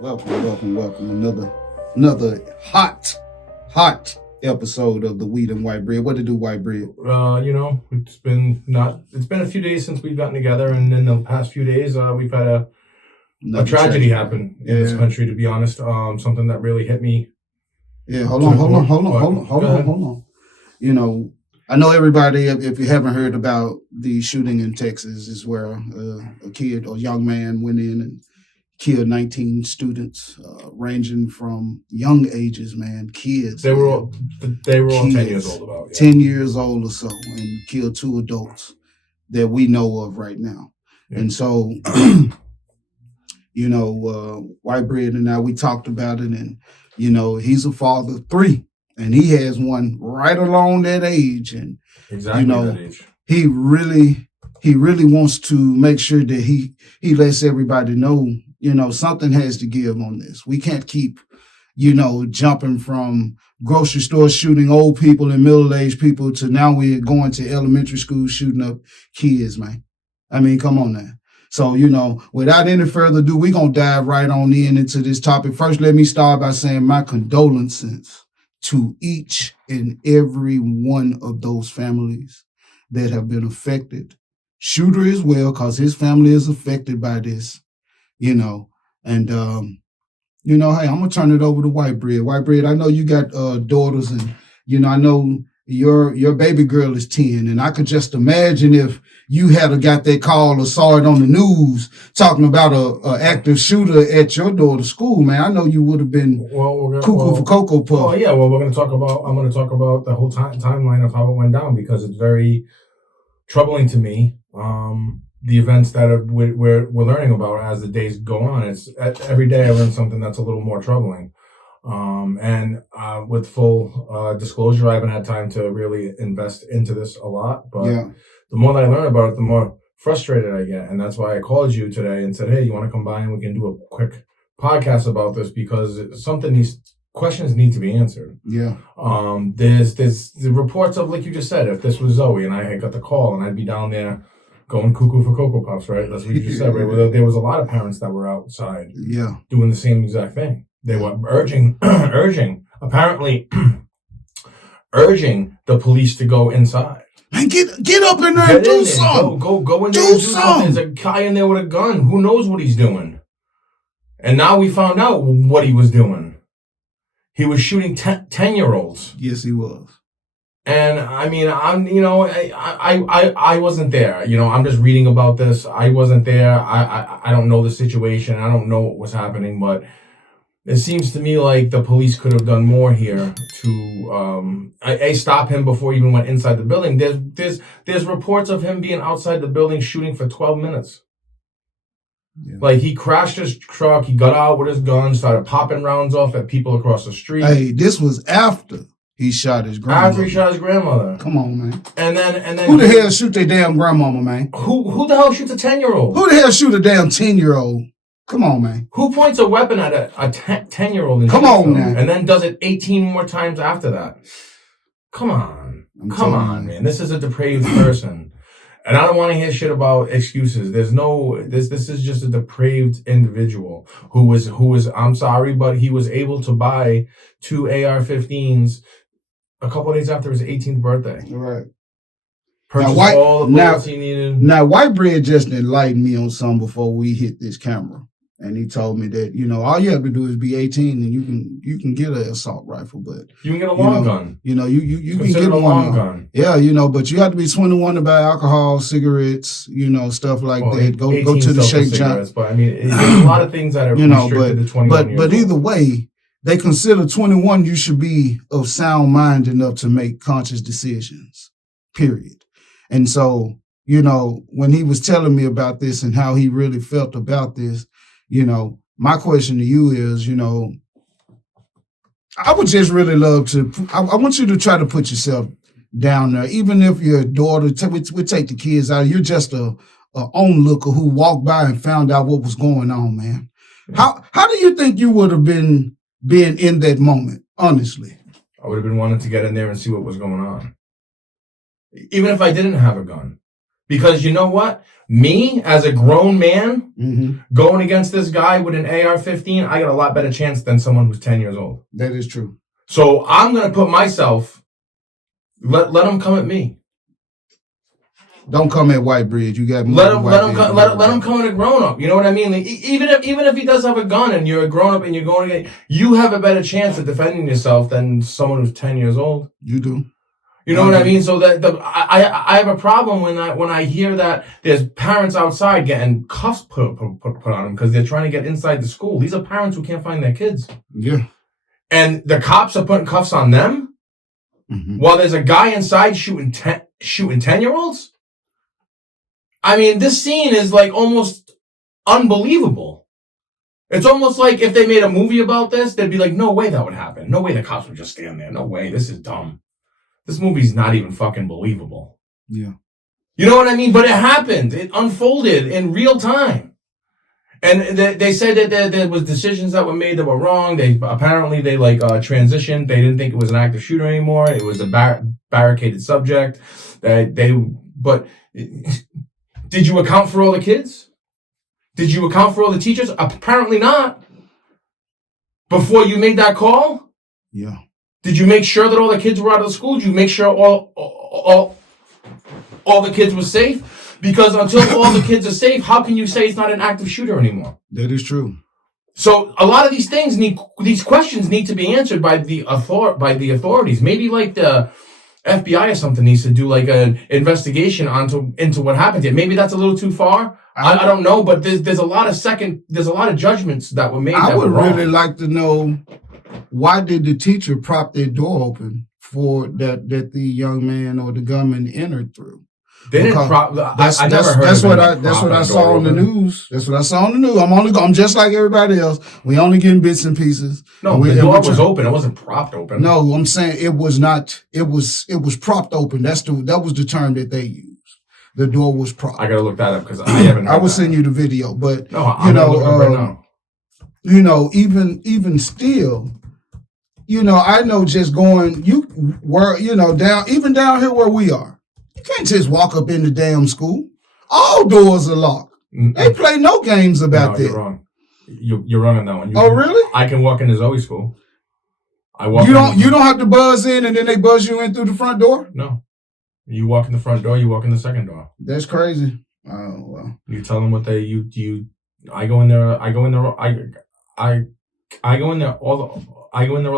Welcome. Another hot episode of the Wheat and White Bread. What to do, White Bread? It's been a few days since we've gotten together, and in the past few days, we've had a tragedy happen in this country. To be honest, something that really hit me. Yeah, hold on. You know, I know everybody, if you haven't heard about the shooting in Texas, is where a young man went in and killed 19 students, ranging from young ages, kids. They were all 10 years old, about 10 years old or so, and killed two adults that we know of right now. Yeah. And so, White Bread and I, we talked about it, and he's a father of three, and he has one right along that age, and exactly that age. He really wants to make sure that he lets everybody know, something has to give on this. We can't keep, jumping from grocery stores shooting old people and middle-aged people to now we're going to elementary school shooting up kids, man. I mean, come on now. So, without any further ado, we're going to dive right on into this topic. First, let me start by saying my condolences to each and every one of those families that have been affected. Shooter as well, because his family is affected by this, hey, I'm going to turn it over to White Bread. White Bread, I know you got daughters, and, I know your baby girl is 10, and I could just imagine if you had got that call or saw it on the news talking about a active shooter at your daughter's school, man. I know you would have been cuckoo for Cocoa Puff. Well, yeah, I'm going to talk about the whole timeline of how it went down, because it's very troubling to me. The events that we're learning about as the days go on. It's every day I learn something that's a little more troubling. With full disclosure, I haven't had time to really invest into this a lot, but the more that I learn about it, the more frustrated I get. And that's why I called you today and said, hey, you want to come by and we can do a quick podcast about this, because questions need to be answered. Yeah. There's the reports of, like you just said, if this was Zoe and I had got the call and I'd be down there going cuckoo for Cocoa Puffs, right? That's what you just said, right? Well, there was a lot of parents that were outside doing the same exact thing. They were urging the police to go inside. Man, get up in there and do something. Go in there and do something. There's a guy in there with a gun. Who knows what he's doing? And now we found out what he was doing. He was shooting 10-year-olds. Yes, he was. And I mean, I wasn't there. I'm just reading about this. I wasn't there. I don't know the situation. I don't know what was happening, but it seems to me like the police could have done more here to stop him before he even went inside the building. There's reports of him being outside the building shooting for 12 minutes. Yeah. Like, he crashed his truck, he got out with his gun, started popping rounds off at people across the street. Hey, this was after he shot his grandmother. After he shot his grandmother. Come on, man. And then who the hell shoot their damn grandmama, man? Who the hell shoots a 10-year-old? Who the hell shoot a damn 10-year-old? Come on, man. Who points a weapon at a 10-year-old and Come on, man. And then does it 18 more times after that? Come on. Come on, man. This is a depraved person. And I don't want to hear shit about excuses. This is just a depraved individual who was, I'm sorry, but he was able to buy 2 AR-15s a couple of days after his 18th birthday. Right. Purchased all the bullets he needed. Now, White Bread just enlightened me on something before we hit this camera. And he told me that, all you have to do is be 18 and you can get an assault rifle, but you can get a long gun. You can get a long gun. Yeah, but you have to be 21 to buy alcohol, cigarettes, stuff like that. Go to the Shake Shack. But I mean, there's a lot of things that are restricted to 21 years but either way, they consider 21 you should be of sound mind enough to make conscious decisions. Period. And so, when he was telling me about this and how he really felt about this, my question to you is, I would just really love to, I want you to try to put yourself down there, even if your daughter, we take the kids out, you're just a onlooker who walked by and found out what was going on, man. How do you think you would have been in that moment, honestly? I would have been wanting to get in there and see what was going on. Even if I didn't have a gun. Because you know what? Me, as a grown man, going against this guy with an AR-15, I got a lot better chance than someone who's 10 years old. That is true. So I'm going to put myself, let him come at me. Don't come at Whitebridge. You got let him come at a grown up. You know what I mean? Like, even if he does have a gun and you're a grown up and you're going against, you have a better chance at defending yourself than someone who's 10 years old. You do. You know what I mean? So that I have a problem when I hear that there's parents outside getting cuffs put on them because they're trying to get inside the school. These are parents who can't find their kids. Yeah. And the cops are putting cuffs on them while there's a guy inside shooting 10-year-olds. I mean, this scene is like almost unbelievable. It's almost like if they made a movie about this, they'd be like, no way that would happen. No way the cops would just stand there. No way. This is dumb. This movie's not even fucking believable. Yeah. You know what I mean? But it happened. It unfolded in real time. And they said that there was decisions that were made that were wrong. They transitioned. They didn't think it was an active shooter anymore. It was a barricaded subject. But did you account for all the kids? Did you account for all the teachers? Apparently not. Before you made that call? Yeah. Did you make sure that all the kids were out of the school? Did you make sure all the kids were safe? Because until all the kids are safe, how can you say it's not an active shooter anymore? That is true. So a lot of these things these questions need to be answered by the authorities. Maybe like the FBI or something needs to do like an investigation into what happened here. Maybe that's a little too far. I don't know, but there's a lot of judgments that were made. I would really like to know, why did the teacher prop their door open for that the young man or the gunman entered through? They didn't prop. I never heard. That's what I saw on the news. That's what I saw on the news. I'm just like everybody else. We only getting bits and pieces. No, the door was open. It wasn't propped open. No, I'm saying it was not. It was propped open. That was the term that they used. The door was propped. I gotta look that up because I haven't. I will send you the video, but no, I'm looking right now. You know, even still, you know, I know just going down here where we are. You can't just walk up in the damn school. All doors are locked. They play no games about that. You're wrong. You're wrong on that one. Oh, really? I can walk into Zoe school. You don't have to buzz in and then they buzz you in through the front door? No. You walk in the front door, you walk in the second door. That's crazy. Oh, well. You tell them what I go in there all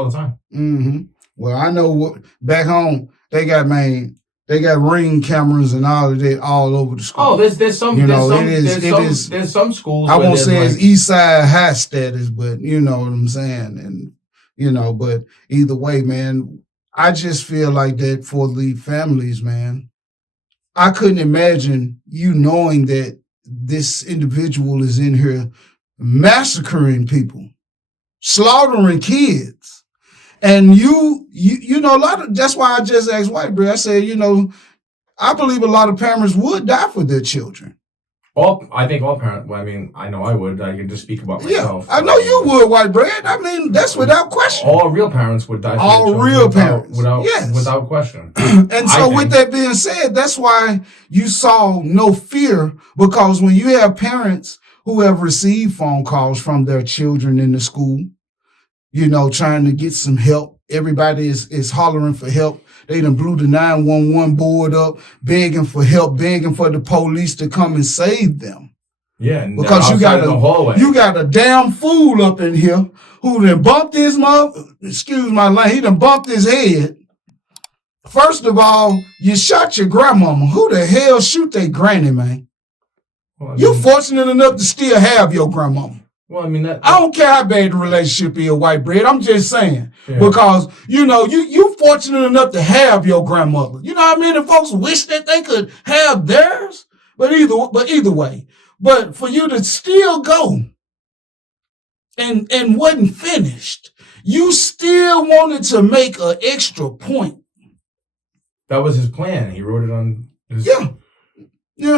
the time. Mm-hmm. Well, I know back home they got ring cameras and all of that all over the school. Oh, there's some schools. I won't say it's East Side high status, but you know what I'm saying. And but either way, man, I just feel like that for the families, man. I couldn't imagine you knowing that this individual is in here massacring people, slaughtering kids. And you know, that's why I just asked Whitebread. I said, I believe a lot of parents would die for their children. I think all parents. Well, I mean, I know I would. I can just speak about myself. Yeah, I know you would, Whitebread. I mean, that's without question. All real parents would die for all their children. Real parents, without question. And so, with that being said, that's why you saw no fear, because when you have parents who have received phone calls from their children in the school, trying to get some help. Everybody is hollering for help. They done blew the 911 board up, begging for help, begging for the police to come and save them. Yeah, because you got a damn fool up in here who done bumped his excuse my language, he done bumped his head. First of all, you shot your grandmama. Who the hell shoot their granny, man? Well, you fortunate enough to still have your grandmama. Well, I mean, I don't care how bad the relationship is, Whitebread. I'm just saying. Yeah. Because, you fortunate enough to have your grandmother. You know how many folks wish that they could have theirs? But either way. But for you to still go and wasn't finished, you still wanted to make an extra point. That was his plan. He wrote it on his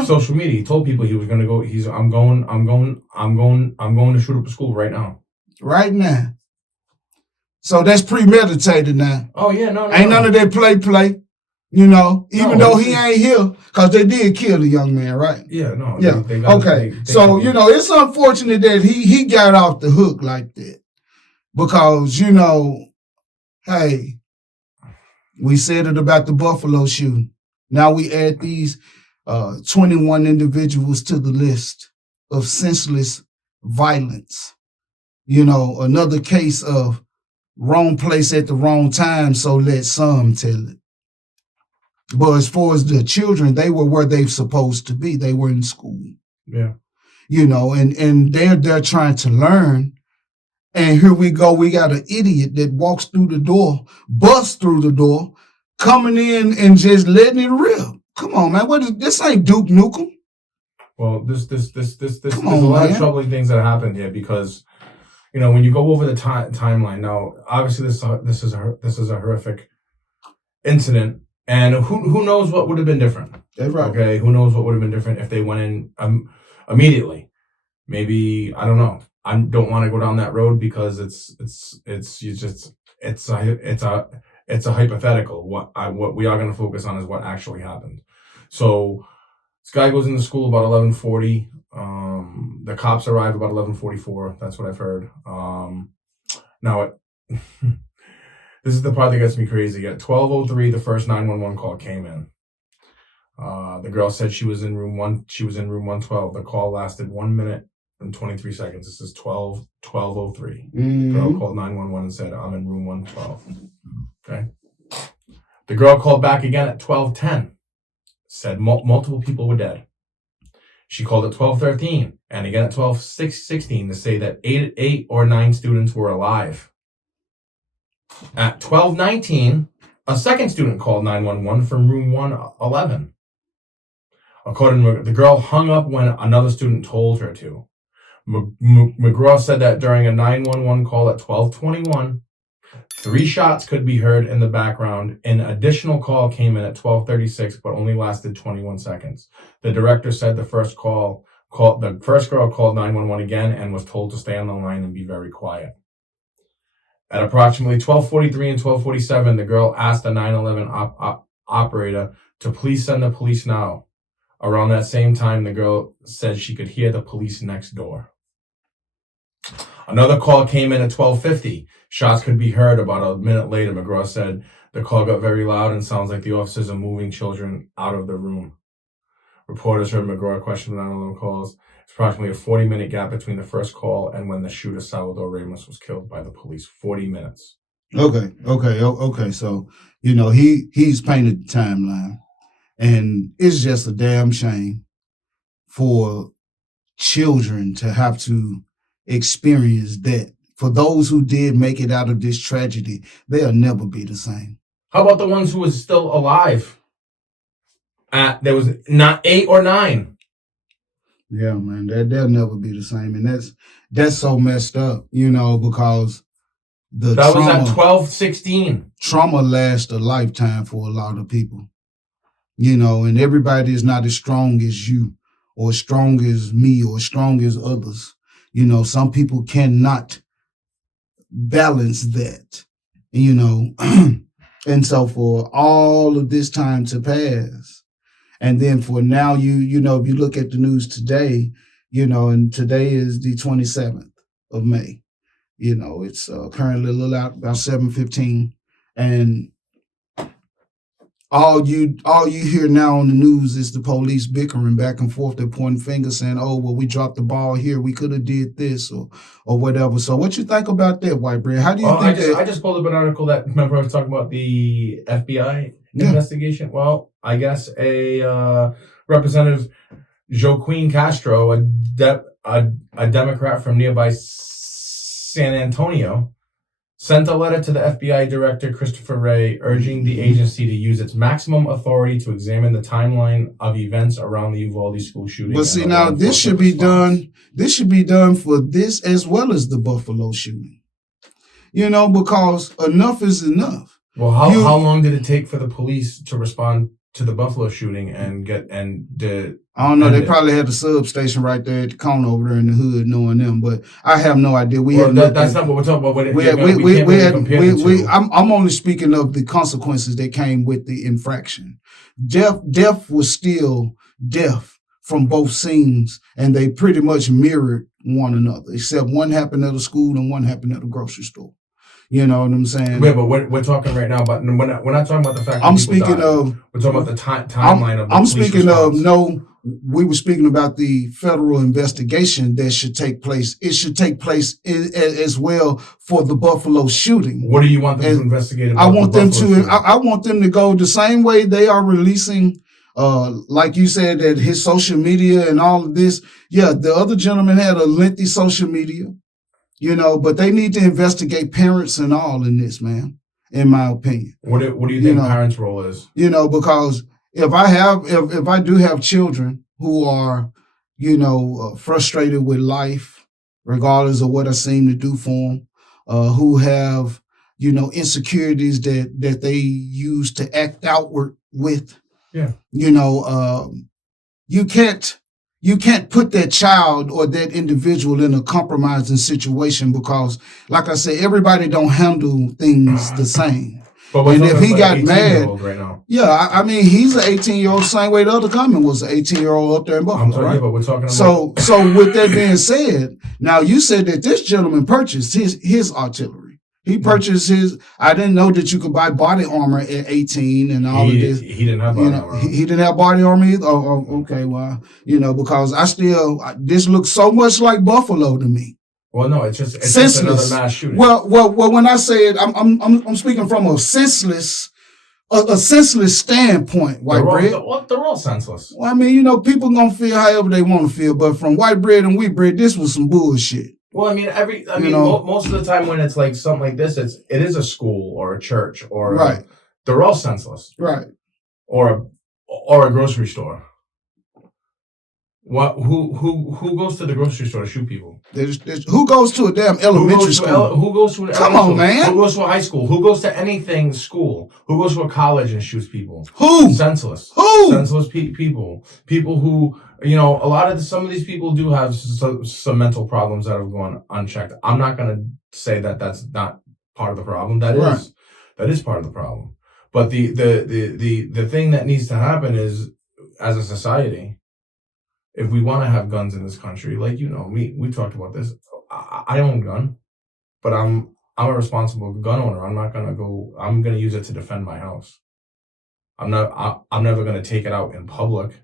social media. He told people he was going to go. I'm going to shoot up a school right now. Right now. So that's premeditated now. Oh yeah, no. Ain't none of that play. Even though he ain't here, because they did kill the young man, right? Yeah, no. Yeah. They got, okay. So, it's unfortunate that he got off the hook like that. Because, hey, we said it about the Buffalo shooting. Now we add these 21 individuals to the list of senseless violence. Another case of wrong place at the wrong time, so let some tell it. But as far as the children, they were where they're supposed to be. They were in school. Yeah. And they're trying to learn. And here we go. We got an idiot that walks through the door, busts through the door, coming in and just letting it rip. Come on, man. This ain't Duke Nukem. Well, there's a lot of troubling things that happened here because, when you go over the timeline now, obviously this is a horrific incident, and who knows what would have been different. That's right. Okay, who knows what would have been different if they went in immediately? Maybe, I don't know. I don't want to go down that road because it's a hypothetical. What we are going to focus on is what actually happened. So this guy goes into school about 11:40. The cops arrive about 11:44. That's what I've heard. Now this is the part that gets me crazy. At 12:03, the first 911 call came in. The girl said she was in room 112. The call lasted 1 minute and 23 seconds. This is 12:03. Mm-hmm. Girl called 911 and said, "I'm in room 112." Okay. The girl called back again at 12:10. Said multiple people were dead. She called at 12:13 and again at 12:16 to say that eight or nine students were alive. At 12:19, a second student called 911 from room 111. According to the girl, hung up when another student told her to. McGraw said that during a 911 call at 12:21, 3 shots could be heard in the background. An additional call came in at 12:36, but only lasted 21 seconds. The director said the first girl called 911 again and was told to stay on the line and be very quiet. At approximately 12:43 and 12:47, the girl asked the 911 operator to please send the police now. Around that same time, the girl said she could hear the police next door. Another call came in at 12:50. Shots could be heard about a minute later. McGraw said the call got very loud and sounds like the officers are moving children out of the room. Reporters heard McGraw question the 911 calls. It's approximately a 40-minute gap between the first call and when the shooter, Salvador Ramos, was killed by the police. 40 minutes. Okay. So, he's painted the timeline. And it's just a damn shame for children to have to experience that. For those who did make it out of this tragedy, they'll never be the same. How about the ones who was still alive? There was not 8 or 9. Yeah, man, they'll never be the same, and that's so messed up, because that was at 12:16. Trauma lasts a lifetime for a lot of people, and everybody is not as strong as you, or as strong as me, or as strong as others. Some people cannot balance that, and so for all of this time to pass. And then for now, if you look at the news today, and today is the 27th of May. It's currently a little out about 7:15, and all you hear now on the news is the police bickering back and forth. They're pointing fingers, saying, "Oh, well, we dropped the ball here. We could have did this or whatever." So, what you think about that, White Bread? How do you think I just pulled up an article that, remember, I was talking about the FBI investigation. Well, I guess a Representative Joaquin Castro, a Democrat from nearby San Antonio, sent a letter to the FBI Director Christopher Wray urging the agency to use its maximum authority to examine the timeline of events around the Uvalde school shooting. But see, now this should be done. This should be done for this as well as the Buffalo shooting. Because enough is enough. Well, how long did it take for the police to respond to the Buffalo shooting and I don't know. They probably had the substation right there at the corner over there in the hood, knowing them. But I have no idea. That's not what we're talking about. We can't really compare the two. I'm only speaking of the consequences that came with the infraction. Death was still death from both scenes, and they pretty much mirrored one another, except one happened at a school and one happened at a grocery store. You know what I'm saying? Yeah, but we're talking right now about we're not talking about the fact. I'm speaking of. We're talking about the timeline of. I'm speaking of we were speaking about the federal investigation that should take place. It should take place as well for the Buffalo shooting. What do you want them to investigate? I want them to. I want them to go the same way they are releasing. Like you said, that his social media and all of this. Yeah, the other gentleman had a lengthy social media. You know, but they need to investigate parents and all in this, man, in my opinion. What do you think parents' role is? You know, because if I do have children who are, frustrated with life, regardless of what I seem to do for them, who have, insecurities that they use to act outward with, you can't put that child or that individual in a compromising situation because, like I said, everybody don't handle things the same. And if he got mad, right now. Yeah, I mean, he's an 18-year-old, same way the other comment was an 18-year-old up there in Buffalo, right? But we're talking about... So with that being said, now you said that this gentleman purchased his artillery. He purchased his. I didn't know that you could buy body armor at 18 and all of this. He didn't have body armor. He didn't have body armor either. Oh, okay. Well, because this looks so much like Buffalo to me. Well, no, it's just another mass shooting. Well, when I say it, I'm speaking from a senseless standpoint. White bread. They're all senseless. Well, I mean, people gonna feel however they want to feel, but from white bread and wheat bread, this was some bullshit. Well, I mean, most of the time when it's like something like this, it is a school or a church or right. They're all senseless, right? Or a grocery store. What? Who goes to the grocery store to shoot people? Who goes to a damn elementary school? Who goes to an Come on, man. Who goes to a high school? Who goes to anything school? Who goes to a college and shoots people? Who? Senseless. Who? Senseless people. People who, some of these people do have some mental problems that have gone unchecked. I'm not going to say that that's not part of the problem. That is part of the problem. But the thing that needs to happen is, as a society, if we want to have guns in this country, like, we talked about this. I own a gun, but I'm a responsible gun owner. I'm going to use it to defend my house. I'm never going to take it out in public.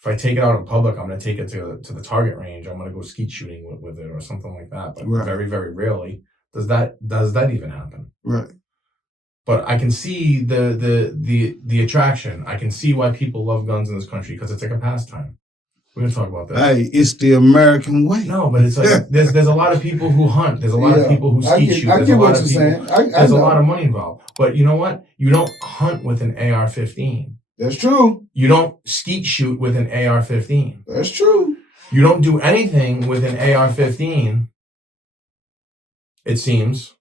If I take it out in public, I'm going to take it to the target range. I'm going to go skeet shooting with it or something like that. But very, very rarely does that even happen. Right. But I can see the attraction. I can see why people love guns in this country because it's like a pastime. We're gonna talk about that. Hey, it's the American way. No, but it's like there's a lot of people who hunt. There's a lot of people who skeet shoot. There's a lot of people. There's a lot of money involved. But you know what? You don't hunt with an AR-15. That's true. You don't skeet shoot with an AR-15. That's true. You don't do anything with an AR-15. It seems.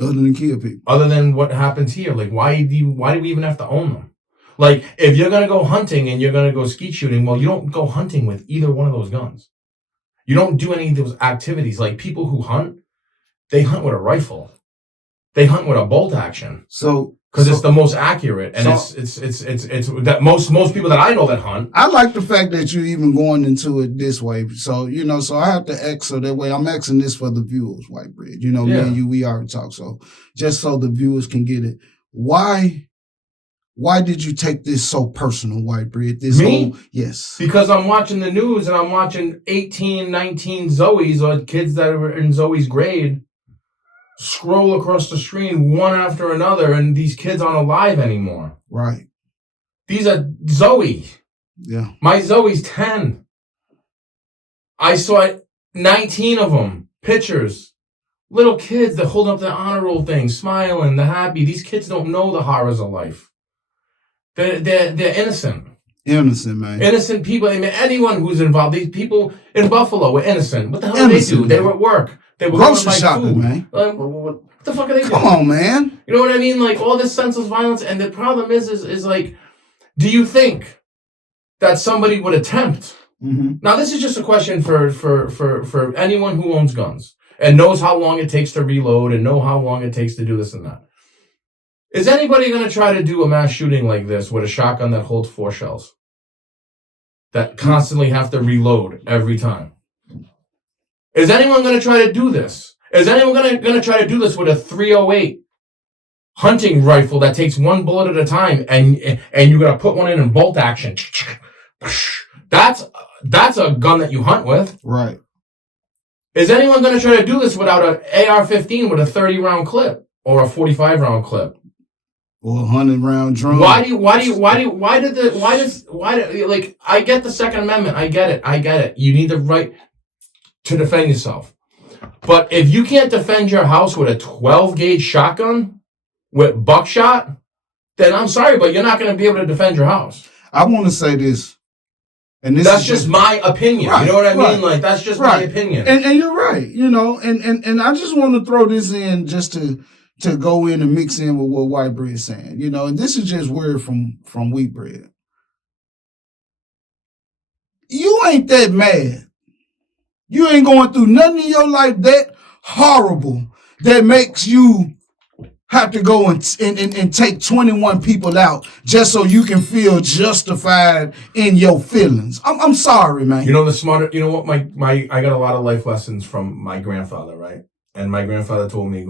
Other than kill people. Other than what happens here, like why do we even have to own them? Like, if you're going to go hunting and you're going to go skeet shooting, well, you don't go hunting with either one of those guns. You don't do any of those activities. Like, people who hunt, they hunt with a rifle. They hunt with a bolt action. Because it's the most accurate. And it's that most people that I know that hunt. I like the fact that you're even going into it this way. So, so I have to ask, so that way I'm asking this for the viewers, White Bread. Me and you, we already talked. So, just so the viewers can get it. Why did you take this so personal, White Bread? Yes. Because I'm watching the news and I'm watching 18, 19 Zoes or kids that are in Zoe's grade scroll across the screen one after another, and these kids aren't alive anymore. Right. These are Zoe. Yeah. My Zoe's 10. I saw 19 of them. Pictures. Little kids that hold up the honor roll thing, smiling, they're happy. These kids don't know the horrors of life. They're innocent. Innocent, man. Innocent people. I mean, anyone who's involved. These people in Buffalo were innocent. What the hell did they do? Man. They were at work. They were grocery shopping, man. What the fuck are they doing? Come on, man. You know what I mean? Like, all this senseless violence. And the problem is like, do you think that somebody would attempt? Mm-hmm. Now, this is just a question for anyone who owns guns and knows how long it takes to reload and know how long it takes to do this and that. Is anybody going to try to do a mass shooting like this with a shotgun that holds 4 shells? That constantly have to reload every time? Is anyone going to try to do this? Is anyone going to try to do this with a 308 hunting rifle that takes 1 bullet at a time and you're going to put one in bolt action? That's a gun that you hunt with. Right. Is anyone going to try to do this without an AR-15 with a 30-round clip or a 45-round clip? Or a 100-round drum? Like, I get the Second Amendment. I get it. You need the right to defend yourself. But if you can't defend your house with a 12-gauge shotgun with buckshot, then I'm sorry, but you're not going to be able to defend your house. I want to say this. And this that's is just my opinion. Right, you know what I mean? Like, that's just my opinion. And you're right. You know, and I just want to throw this in just to go in and mix in with what White Bread is saying. You know, and this is just word from Wheat Bread. You ain't that mad. You ain't going through nothing in your life that horrible that makes you have to go and take 21 people out just so you can feel justified in your feelings. I'm sorry, man. You know what, I got a lot of life lessons from my grandfather, right? And my grandfather told me,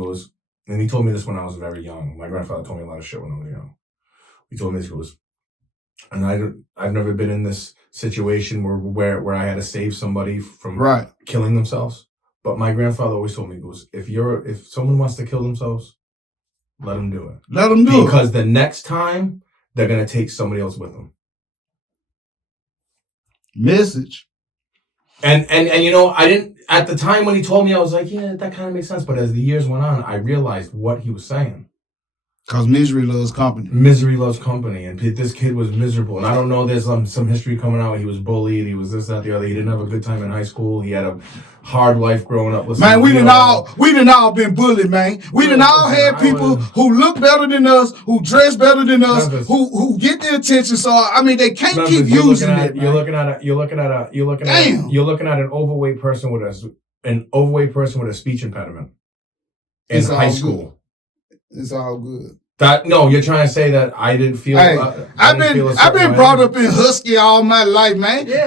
and he told me this when I was very young. My grandfather told me a lot of shit when I was young. He told me this, and I've never been in this situation where I had to save somebody from killing themselves. But my grandfather always told me, if someone wants to kill themselves, let them do it. Let them do it. Because the next time, they're going to take somebody else with them. Message. And you know, I didn't, at the time when he told me, I was like, yeah, that kind of makes sense. But as the years went on, I realized what he was saying. Because misery loves company. Misery loves company. And this kid was miserable. And I don't know, there's some history coming out. He was bullied. He was this, that, the other. He didn't have a good time in high school. He had a hard life growing up. Man, we done all been bullied, man. We done all had people who look better than us, who dress better than us, who get the attention. So I mean, they can't keep using it. You're looking at an overweight person with a speech impediment in high school. It's all good. You're trying to say that I didn't feel. Hey, I've been brought up in Husky all my life, man. Yeah,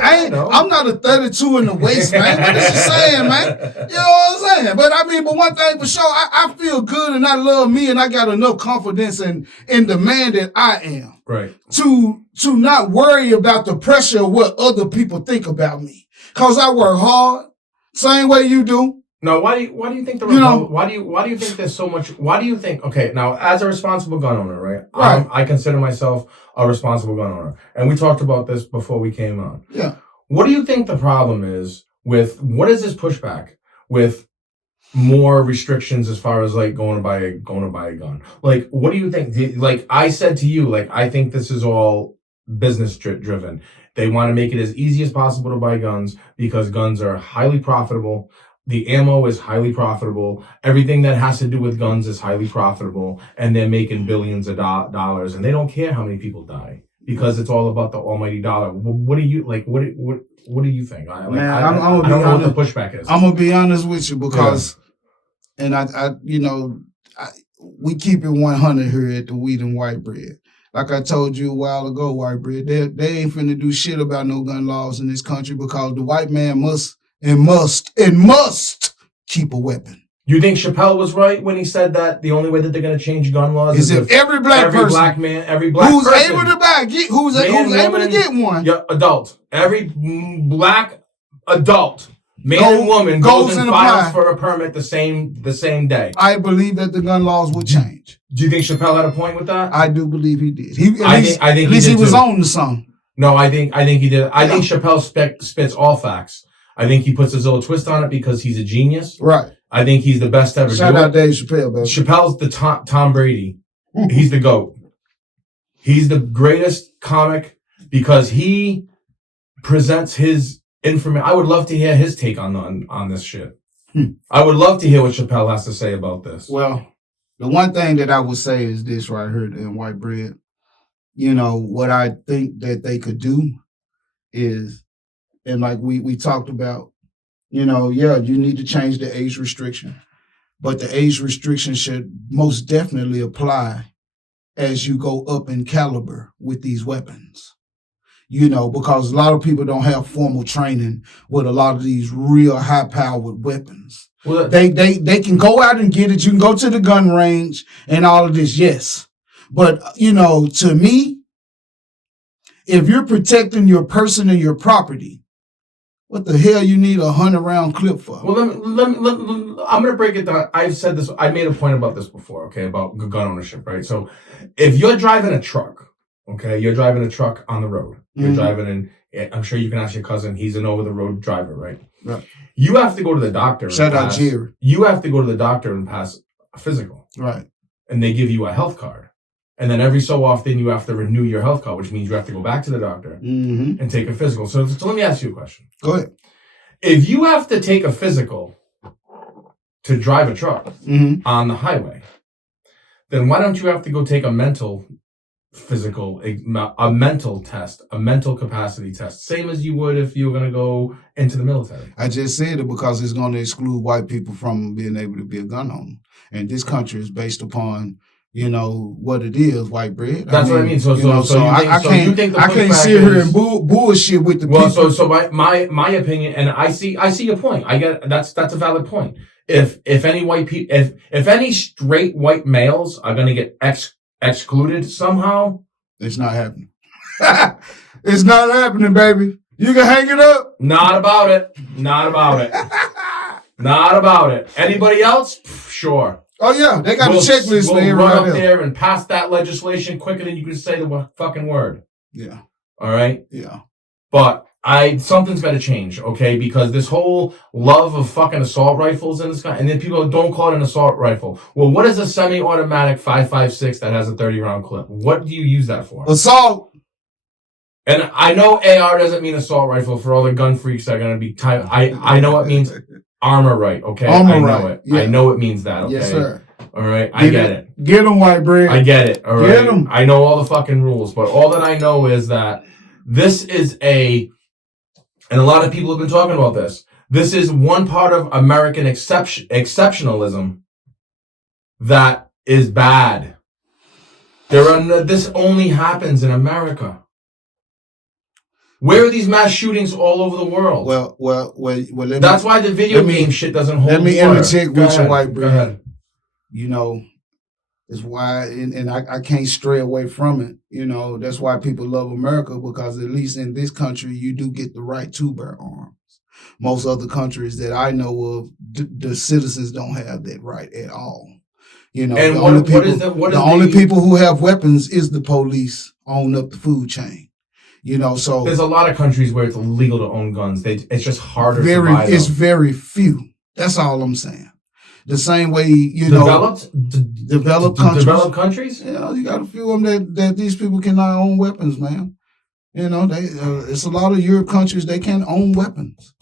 I'm not a 32 in the waist, man. What is you saying, man? You know what I'm saying? But one thing for sure, I feel good and I love me and I got enough confidence in the man that I am. Right. To not worry about the pressure of what other people think about me. Cause I work hard, same way you do. Now, why do you think why do you think there's so much? Why do you think? Okay, now as a responsible gun owner, right? I consider myself a responsible gun owner, and we talked about this before we came on. Yeah. What do you think the problem is with what is this pushback with more restrictions as far as like going to buy a gun? Like, what do you think? Like I said to you, like I think this is all business driven. They want to make it as easy as possible to buy guns because guns are highly profitable. The ammo is highly profitable. Everything that has to do with guns is highly profitable, and they're making billions of dollars, and they don't care how many people die because it's all about the almighty dollar. What do you like? What do you think? I don't know what the pushback is. I'm gonna be honest with you because, and we keep it 100 here at the Wheat and White Bread. Like I told you a while ago, White Bread, they ain't finna do shit about no gun laws in this country because the white man must keep a weapon. You think Chappelle was right when he said that the only way that they're going to change gun laws is if every black person who's able to get one, adult, every black adult, man and woman goes and files for a permit the same day. I believe that the gun laws would change. Do you think Chappelle had a point with that? I do believe he did. I think he was on to something. No, I think he did. I think Chappelle spits all facts. I think he puts his little twist on it because he's a genius. Right. I think he's the best ever. Shout out Dave Chappelle, baby. Chappelle's the Tom Brady. He's the GOAT. He's the greatest comic because he presents his information. I would love to hear his take on this shit. I would love to hear what Chappelle has to say about this. Well, the one thing that I would say is this right here in White Bread. what I think that they could do is, and like we talked about, yeah, you need to change the age restriction, but the age restriction should most definitely apply as you go up in caliber with these weapons. Because a lot of people don't have formal training with a lot of these real high-powered weapons. Well, they can go out and get it. You can go to the gun range and all of this, yes. But, to me, if you're protecting your person and your property, what the hell you need a 100-round clip for? Well, I'm going to break it down. I've said this. I made a point about this before, okay, about gun ownership, right? So if you're driving a truck, okay, you're driving a truck on the road. You're driving in, I'm sure you can ask your cousin. He's an over-the-road driver, right? Right. You have to go to the doctor. Shout out Jerry. You have to go to the doctor and pass a physical. Right. And they give you a health card. And then every so often you have to renew your health card, which means you have to go back to the doctor and take a physical. So let me ask you a question. Go ahead. If you have to take a physical to drive a truck on the highway, then why don't you have to go take a mental physical, a mental test, a mental capacity test, same as you would if you were going to go into the military? I just said it because it's going to exclude white people from being able to be a gun owner. And this country is based upon, what it is, white bread. That's what I mean. So I can't sit here and bullshit with the people. Well, so my opinion, and I see your point. I get that's a valid point. If any white people, if any straight white males are going to get excluded somehow, it's not happening. It's not happening, baby. You can hang it up. Not about it. Not about it. Not about it. Anybody else? Sure. Oh yeah, they got a checklist for everybody. We'll run up there and pass that legislation quicker than you can say the fucking word. Yeah. All right. Yeah. But something's got to change, okay? Because this whole love of fucking assault rifles in this guy, and then people don't call it an assault rifle. Well, what is a semi-automatic 5.56 that has a 30-round clip? What do you use that for? Assault. And I know AR doesn't mean assault rifle for all the gun freaks that are going to be tight. I know it means armor right, okay? I know it. Yeah. I know it means that, okay? Yes, sir. All right? I get it. Get them, white bread. I get it, all right? Get them. I know all the fucking rules, but all that I know is that this is and a lot of people have been talking about this. This is one part of American exceptionalism that is bad. This only happens in America. Where are these mass shootings all over the world? Well. That's why the video game shit doesn't hold. Let me interject with your white bread. Go ahead. It's why, and I can't stray away from it. That's why people love America, because at least in this country, you do get the right to bear arms. Most other countries that I know of, the citizens don't have that right at all. And the only people who have weapons is the police on up the food chain. So there's a lot of countries where it's illegal to own guns. It's just harder to buy them. It's very few. That's all I'm saying. The same way, developed countries. Yeah, you got a few of them that these people cannot own weapons, man. It's a lot of Europe countries, they can't own weapons.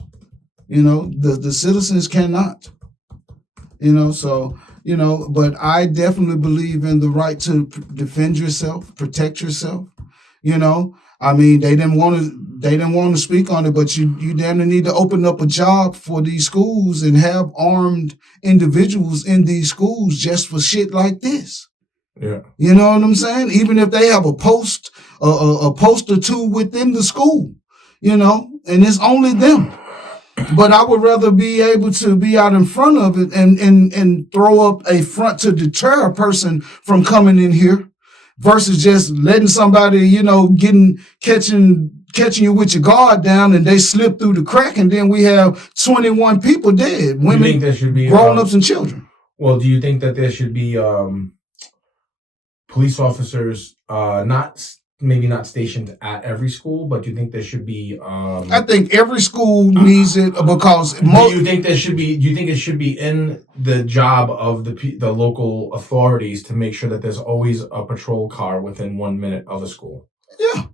The citizens cannot. But I definitely believe in the right to defend yourself, protect yourself. I mean, they didn't want to speak on it, but you damn near need to open up a job for these schools and have armed individuals in these schools just for shit like this. Yeah. You know what I'm saying? Even if they have a post or two within the school, and it's only them. But I would rather be able to be out in front of it and throw up a front to deter a person from coming in here, versus just letting somebody, catching you with your guard down and they slip through the crack, and then we have 21 people dead, women, grown-ups, and children. Well, do you think that there should be police officers, maybe not stationed at every school, but do you think there should be? I think every school needs it, because. Do you think it should be in the job of the local authorities to make sure that there's always a patrol car within 1 minute of a school? Yeah.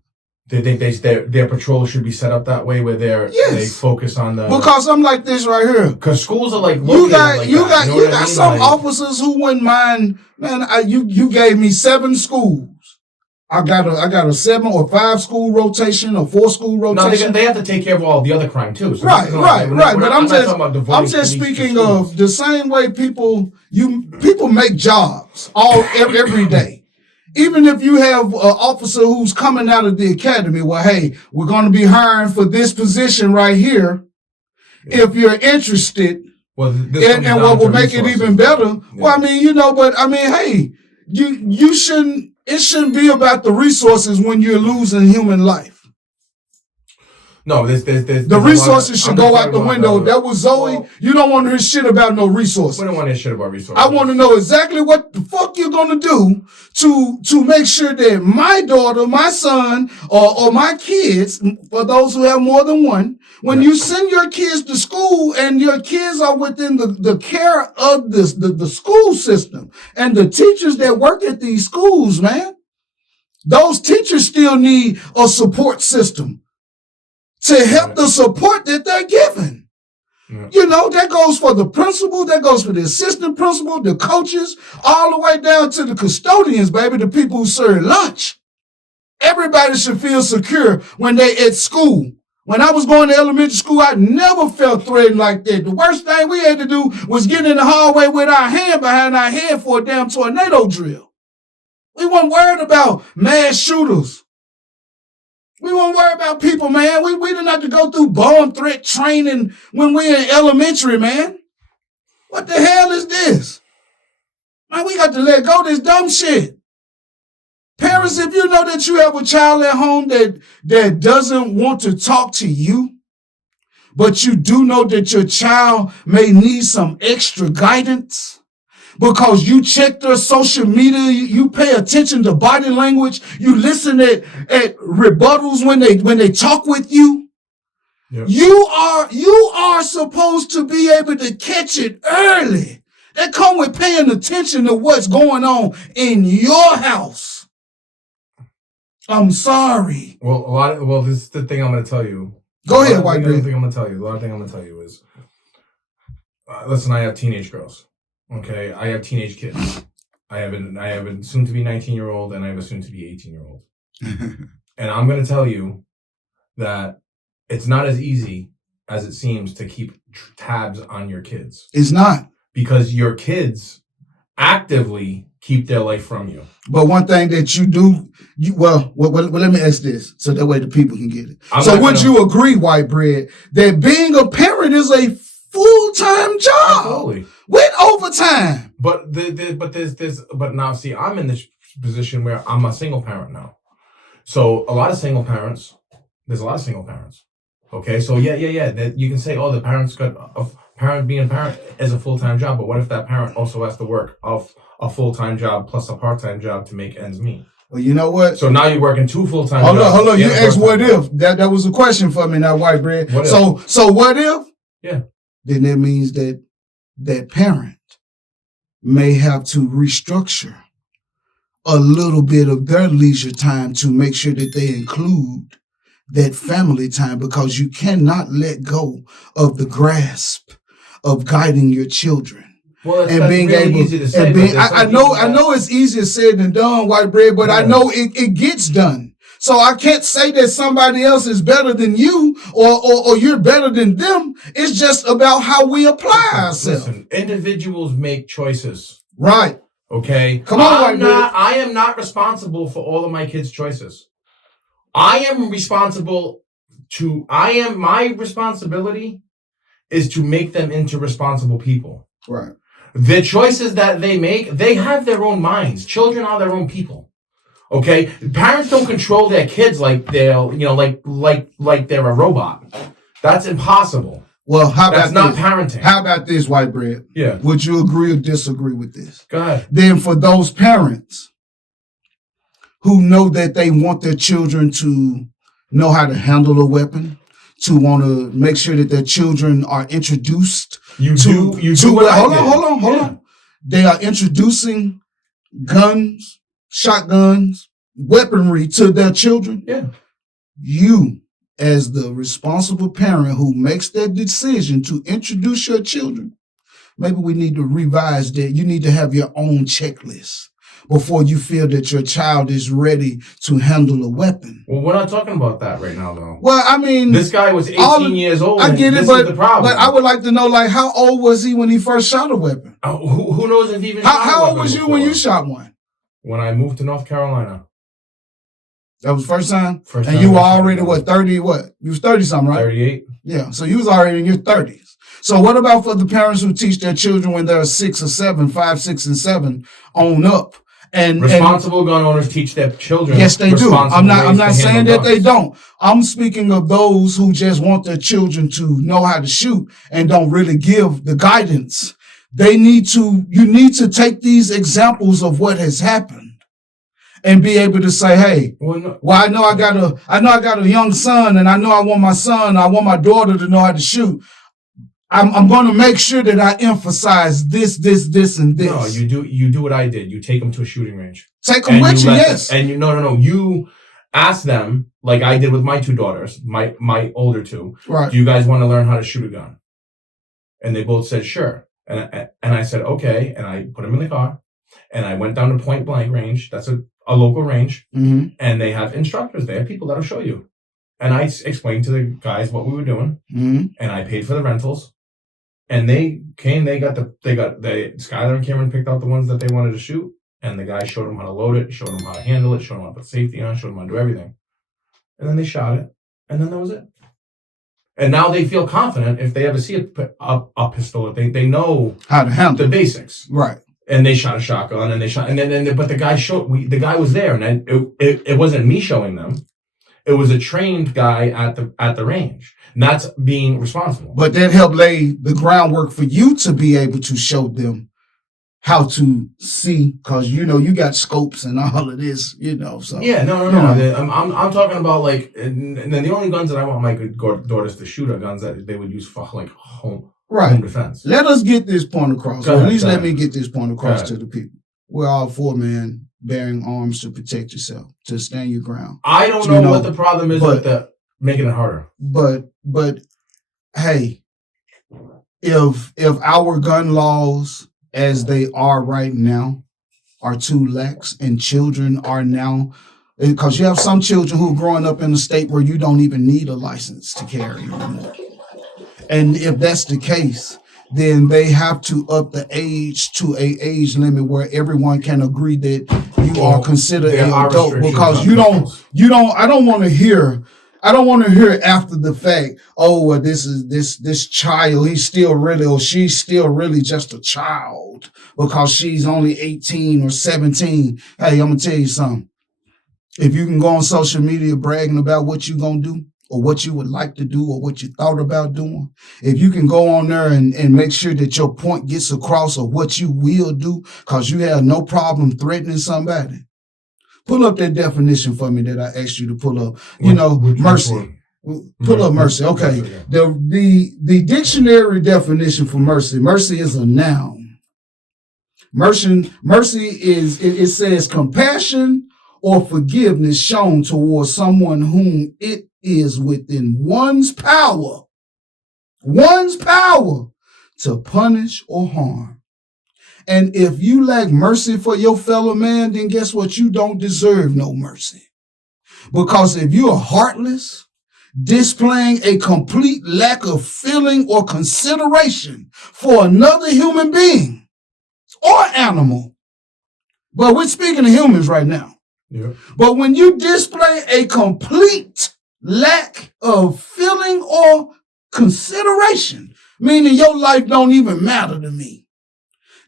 Do you think their patrol should be set up that way, where they focus on the? Because I'm like this right here. Because schools are like you got some officers who wouldn't mind. Man, you gave me 7 schools. I got a 7 or 5 school rotation or 4 school rotation. No, they have to take care of all the other crime too. So right. But I'm just speaking speaking of the same way people make jobs every day. Even if you have an officer who's coming out of the academy, well, hey, we're going to be hiring for this position right here. Yeah. If you're interested, and what will make it even better. Yeah. Well, I mean, but I mean, hey, you shouldn't. It shouldn't be about the resources when you're losing human life. No, there's the resources should go out the window. That was Zoe. Well, you don't want to hear shit about no resources. We don't want to hear shit about resources. I want to know exactly what the fuck you're gonna do to make sure that my daughter, my son, or my kids, for those who have more than one, when you send your kids to school and your kids are within the care of the school system and the teachers that work at these schools, man, those teachers still need a support system to help the support that they're given. Yeah. That goes for the principal, that goes for the assistant principal, the coaches, all the way down to the custodians, baby, the people who serve lunch. Everybody should feel secure when they at school. When I was going to elementary school, I never felt threatened like that. The worst thing we had to do was get in the hallway with our hand behind our head for a damn tornado drill. We weren't worried about mass shooters. We won't worry about people, man. We didn't have to go through bomb threat training when we're in elementary, man. What the hell is this? Man, we got to let go of this dumb shit. Parents, if you know that you have a child at home that doesn't want to talk to you, but you do know that your child may need some extra guidance, because you check their social media, you pay attention to body language, you listen at rebuttals when they talk with you. Yep. You are supposed to be able to catch it early. That come with paying attention to what's going on in your house. I'm sorry. Well, this is the thing I'm going to tell you. Go ahead, White Girl. The thing I'm going to tell you. The other thing I'm going to tell you is, listen, I have teenage girls. Okay, I have teenage kids. I have a soon-to-be 19-year-old, and I have a soon-to-be 18-year-old. And I'm going to tell you that it's not as easy as it seems to keep tabs on your kids. It's not. Because your kids actively keep their life from you. But one thing that you do, well, let me ask this, so that way the people can get it. Would you agree, White Bread, that being a parent is a full-time job? Absolutely. With overtime. But now see, I'm in this position where I'm a single parent now. So there's a lot of single parents. Okay, so yeah. That you can say, oh, the parents got being a parent is a full-time job, but what if that parent also has to work a full-time job plus a part-time job to make ends meet? Well, you know what? So now you're working 2 full-time jobs. Hold on. You asked what if. That was a question for me now, White Bread. So what if? Yeah. Then that means that parent may have to restructure a little bit of their leisure time to make sure that they include that family time, because you cannot let go of the grasp of guiding your children. Well, that's being really able easy to say. I know it's easier said than done, White Bread, but I know it gets done. So I can't say that somebody else is better than you or you're better than them. It's just about how we apply ourselves. Listen, individuals make choices. Right. Okay? Come on, White Bread. I am not responsible for all of my kids' choices. My responsibility is to make them into responsible people. Right. The choices that they make, they have their own minds. Children are their own people. Okay? Parents don't control their kids like like they're a robot. That's impossible. Well, that's not parenting. How about this, White Bread? Yeah. Would you agree or disagree with this? Go ahead. Then for those parents who know that they want their children to know how to handle a weapon, to want to make sure that their children are introduced hold on. They are introducing guns, shotguns, weaponry to their children. Yeah. You, as the responsible parent who makes that decision to introduce your children, maybe we need to revise that. You need to have your own checklist before you feel that your child is ready to handle a weapon. Well, we're not talking about that right now, though. Well, I mean, this guy was 18 years old. I get it, this but is the problem. But I would like to know, like, how old was he when he first shot a weapon? Who knows if he even how old was you when you shot one? When I moved to North Carolina. That was first time? First and time you were already, what, 30, what? You was 30-something, right? 38. Yeah, so you was already in your 30s. So what about for the parents who teach their children when they're 6 or 7, 5, 6, and 7 on up? And responsible gun owners teach their children. Yes, they do. I'm not saying that they don't. I'm speaking of those who just want their children to know how to shoot and don't really give the guidance. You need to take these examples of what has happened and be able to say, hey, I know I got a young son, and I know I want my daughter to know how to shoot. I'm going to make sure that I emphasize this, and this. No, you do what I did. You take them to a shooting range. Take them with you, yes. And you ask them, like I did with my 2 daughters, my older 2. Right. Do you guys want to learn how to shoot a gun? And they both said, sure. And I said, okay. And I put them in the car. And I went down to Point Blank range. That's a local range. Mm-hmm. And they have instructors there, people that'll show you. And I explained to the guys what we were doing. Mm-hmm. And I paid for the rentals. And they Skylar and Cameron picked out the ones that they wanted to shoot, and the guy showed them how to load it, showed them how to handle it, showed them how to put safety on, showed them how to do everything. And then they shot it, and then that was it. And now they feel confident if they ever see a pistol, they know how to handle the basics. Right. And they shot a shotgun, but the guy was there, and it wasn't me showing them. It was a trained guy at the range. And that's being responsible. But that helped lay the groundwork for you to be able to show them how to see, because you got scopes and all of this, So yeah, no. I'm talking about like, and then the only guns that I want my daughters to shoot are guns that they would use for like home defense. Let us get this point across. At least let me get this point across to the people. We're all for, man, bearing arms to protect yourself, to stand your ground. I don't know what the problem is with making it harder. But hey, if our gun laws as they are right now are too lax, and children are now, because you have some children who are growing up in a state where you don't even need a license to carry anymore. And if that's the case, then they have to up the age to a age limit where everyone can agree that you are considered an adult, because I don't want to hear after the fact, oh, well, this child, he's still really, or she's still really just a child because she's only 18 or 17. Hey, I'm going to tell you something. If you can go on social media bragging about what you're going to do, or what you would like to do, or what you thought about doing, if you can go on there and make sure that your point gets across of what you will do, because you have no problem threatening somebody. Pull up that definition for me that I asked you to pull up. Mercy. Pull up mercy. Okay. The dictionary definition for mercy. Mercy is a noun. Mercy is, it says compassion or forgiveness shown towards someone whom it is within one's power to punish or harm. And if you lack mercy for your fellow man, then guess what? You don't deserve no mercy. Because if you are heartless, displaying a complete lack of feeling or consideration for another human being or animal, but we're speaking of humans right now. Yeah. But when you display a complete lack of feeling or consideration, meaning your life don't even matter to me,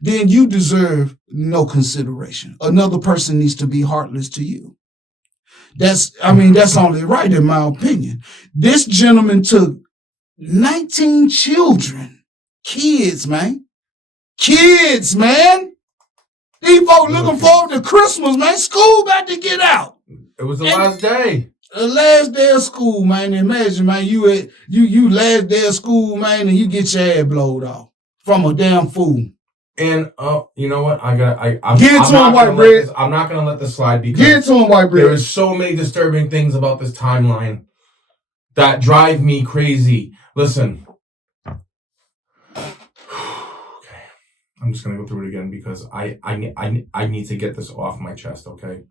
then you deserve no consideration. Another person needs to be heartless to you. That's only right, in my opinion. This gentleman took 19 children. Kids, man. These folks looking forward to Christmas, man. School about to get out. It was the last day. The last day of school, man. Imagine, man, you last day of school, man, and you get your head blowed off from a damn fool. And you know what? I'm not gonna let this slide because get to him, white bread. There is so many disturbing things about this timeline that drive me crazy. Listen. Okay. I'm just going to go through it again because I need to get this off my chest, okay?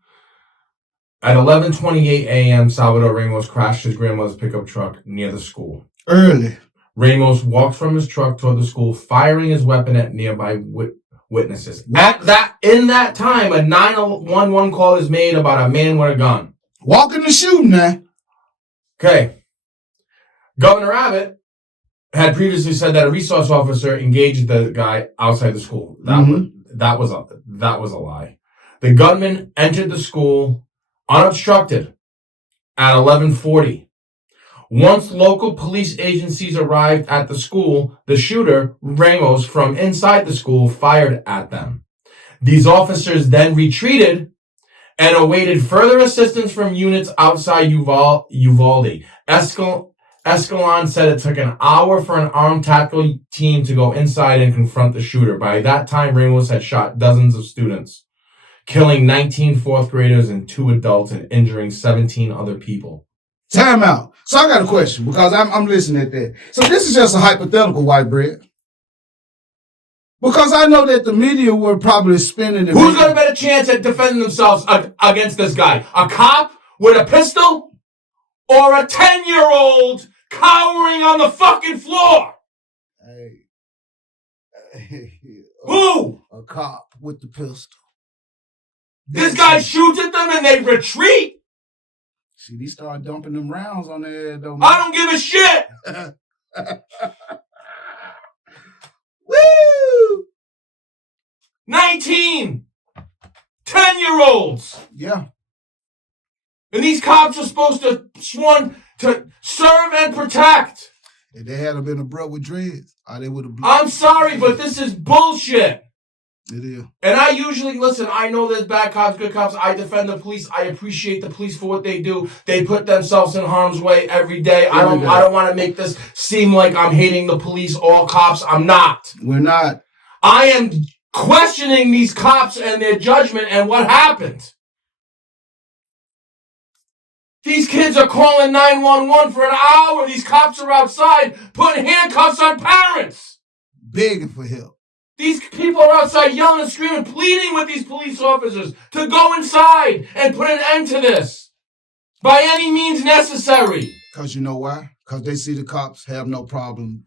At 11:28 a.m., Salvador Ramos crashed his grandmother's pickup truck near the school. Early. Ramos walked from his truck toward the school, firing his weapon at nearby witnesses. In that time, a 911 call is made about a man with a gun. Walking and shooting now. Okay. Governor Abbott had previously said that a resource officer engaged the guy outside the school. That was a lie. The gunman entered the school unobstructed at 11:40. Once local police agencies arrived at the school, the shooter, Ramos, from inside the school, fired at them. These officers then retreated and awaited further assistance from units outside Uvalde. Escalon said it took an hour for an armed tactical team to go inside and confront the shooter. By that time, Ramos had shot dozens of students, killing 19 fourth graders and 2 adults and injuring 17 other people. Time out. So I got a question because I'm listening at that. So this is just a hypothetical, white bread. Because I know that the media were probably spinning it. Who's got a better chance at defending themselves against this guy? A cop with a pistol or a 10-year-old cowering on the fucking floor? Who? A cop with the pistol. This guy shoots at them and they retreat? See, they start dumping them rounds on their head, though. I don't give a shit. Woo! 19 10-year-olds. Yeah. And these cops are supposed to sworn to serve and protect. If they had been a bro with dreads, they would have. I'm sorry, but this is bullshit. It is. And I usually, listen, I know there's bad cops, good cops. I defend the police. I appreciate the police for what they do. They put themselves in harm's way every day. I don't want to make this seem like I'm hating the police, all cops. I'm not. We're not. I am questioning these cops and their judgment and what happened. These kids are calling 911 for an hour. These cops are outside putting handcuffs on parents. Begging for help. These people are outside yelling and screaming, pleading with these police officers to go inside and put an end to this by any means necessary. Because you know why? Because they see the cops have no problem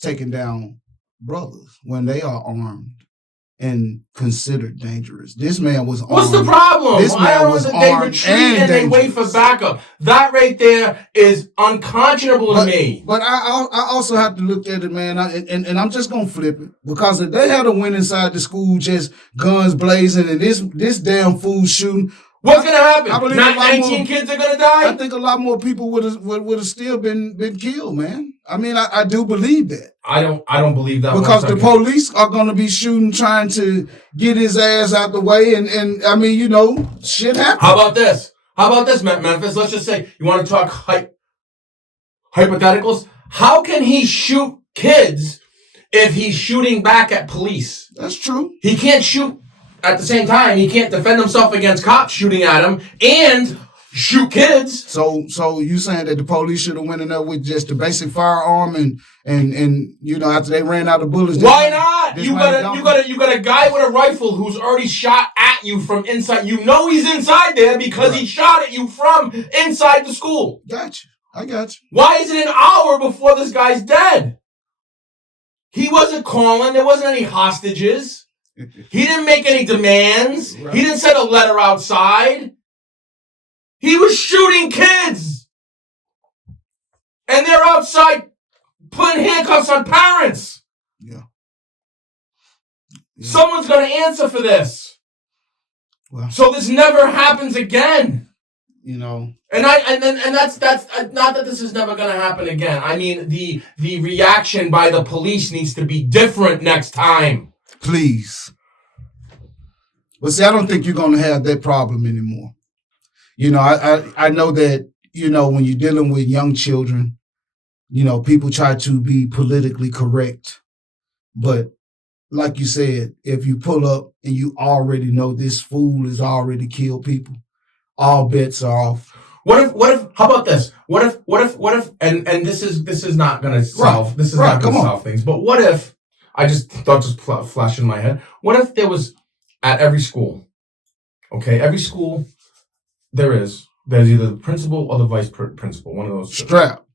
taking down brothers when they are armed and considered dangerous. This man was armed. What's the problem? This man was armed. They retreat and they wait for backup. That right there is unconscionable to me. But I also have to look at it, man, and I'm just going to flip it. Because if they had a win inside the school, just guns blazing, and this damn fool shooting, what's going to happen? I believe 19 kids are going to die? I think a lot more people would have still been killed, man. I mean, I do believe that. I don't believe that. Because the police are going to be shooting, trying to get his ass out the way. And I mean, you know, shit happens. How about this, Memphis? Let's just say you want to talk hypotheticals. How can he shoot kids if he's shooting back at police? That's true. He can't shoot at the same time. He can't defend himself against cops shooting at him and shoot kids. So you saying that the police should have went in there with just the basic firearm and you know, after they ran out of bullets? Why not? You got a guy with a rifle who's already shot at you from inside. You know he's inside there because he shot at you from inside the school. I got you. Why is it an hour before this guy's dead? He wasn't calling. There wasn't any hostages. He didn't make any demands. Right. He didn't send a letter outside. He was shooting kids. And they're outside putting handcuffs on parents. Yeah. Someone's going to answer for this. Well, so this never happens again. You know. And that's not that this is never going to happen again. I mean, the reaction by the police needs to be different next time. Please. But see, I don't think you're going to have that problem anymore. You know, I know that, you know, when you're dealing with young children, you know, people try to be politically correct. But like you said, if you pull up and you already know this fool has already killed people, all bets are off. What if, how about this? What if, and this is not going to solve, this is not going to solve things, but what if, I just thought flashed in my head. What if there was at every school? Okay, every school there's either the principal or the vice principal, one of those two. Strapped.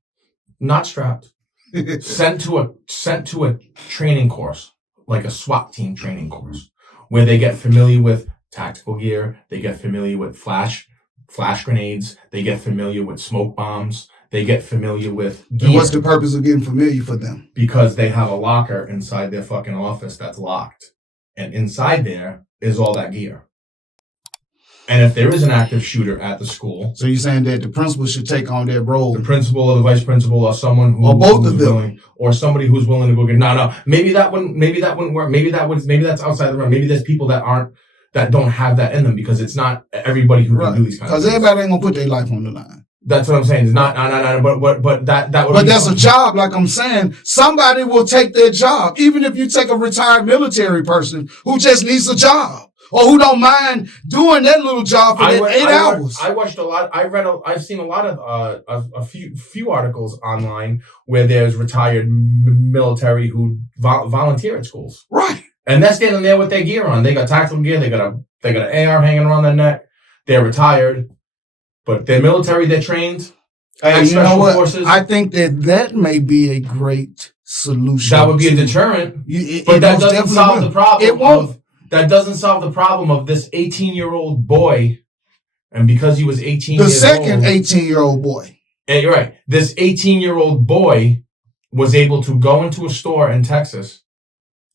Not strapped. sent to a training course, like a SWAT team training course, where they get familiar with tactical gear, they get familiar with flash grenades, they get familiar with smoke bombs, they get familiar with gear. And what's the purpose of getting familiar for them? Because they have a locker inside their fucking office that's locked. And inside there is all that gear. And if there is an active shooter at the school... So you're saying that the principal should take on that role? The principal or the vice principal or someone who... Or both of them. Willing, or somebody who's willing to go get... No. Maybe that wouldn't work. Maybe that's outside the realm. Maybe there's people that don't have that in them because it's not everybody who can do these kinds of things. Because everybody ain't going to put their life on the line. That's what I'm saying. It's not, but that would. But that's a job, like I'm saying. Somebody will take their job, even if you take a retired military person who just needs a job or who don't mind doing that little job for 8 hours. I watched a lot. I've seen a lot of a few articles online where there's retired military who volunteer at schools, right? And they're standing there with their gear on. They got tactical gear. They got an AR hanging around their neck. They're retired. But they're military, they're trained. Hey, you know what? Forces. I think that may be a great solution. That would be a deterrent. But that doesn't solve the problem. It won't. That doesn't solve the problem of this 18-year-old boy. And because he was 18 the years old. The second 18-year-old boy. And you're right. This 18-year-old boy was able to go into a store in Texas.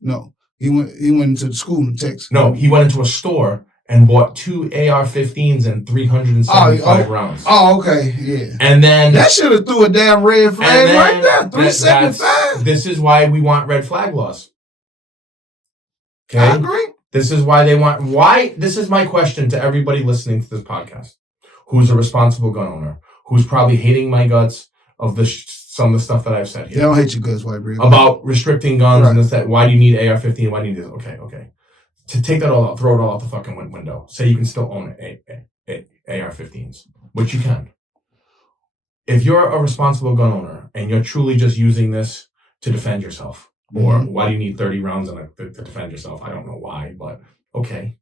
No. He went into the school in Texas. No, he went into a store and bought 2 AR-15s and 375 rounds. Oh, okay, yeah. And then... That should have threw a damn red flag right there, 375. This is why we want red flag laws. Okay? I agree. This is why they want... This is my question to everybody listening to this podcast, who's a responsible gun owner, who's probably hating my guts of some of the stuff that I've said here. They don't hate your guts, white breed. About restricting guns and this, that. Why do you need AR-15? Why do you need this? Okay. To take that all out, throw it all out the fucking window. Say you can still own AR-15s, which you can. If you're a responsible gun owner and you're truly just using this to defend yourself, or why do you need 30 rounds to defend yourself? I don't know why, but okay.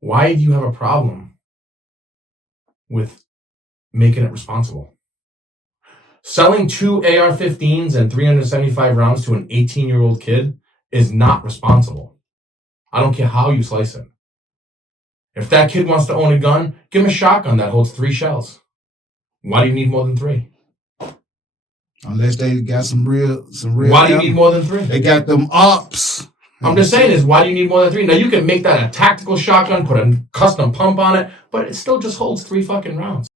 Why do you have a problem with making it responsible? Selling 2 AR-15s and 375 rounds to an 18-year-old kid is not responsible. I don't care how you slice it. If that kid wants to own a gun, give him a shotgun that holds 3 shells. Why do you need more than 3? Unless they got some real. Why do you need more than 3? They got them ops. I'm just saying is, why do you need more than 3? Now you can make that a tactical shotgun, put a custom pump on it, but it still just holds 3 fucking rounds.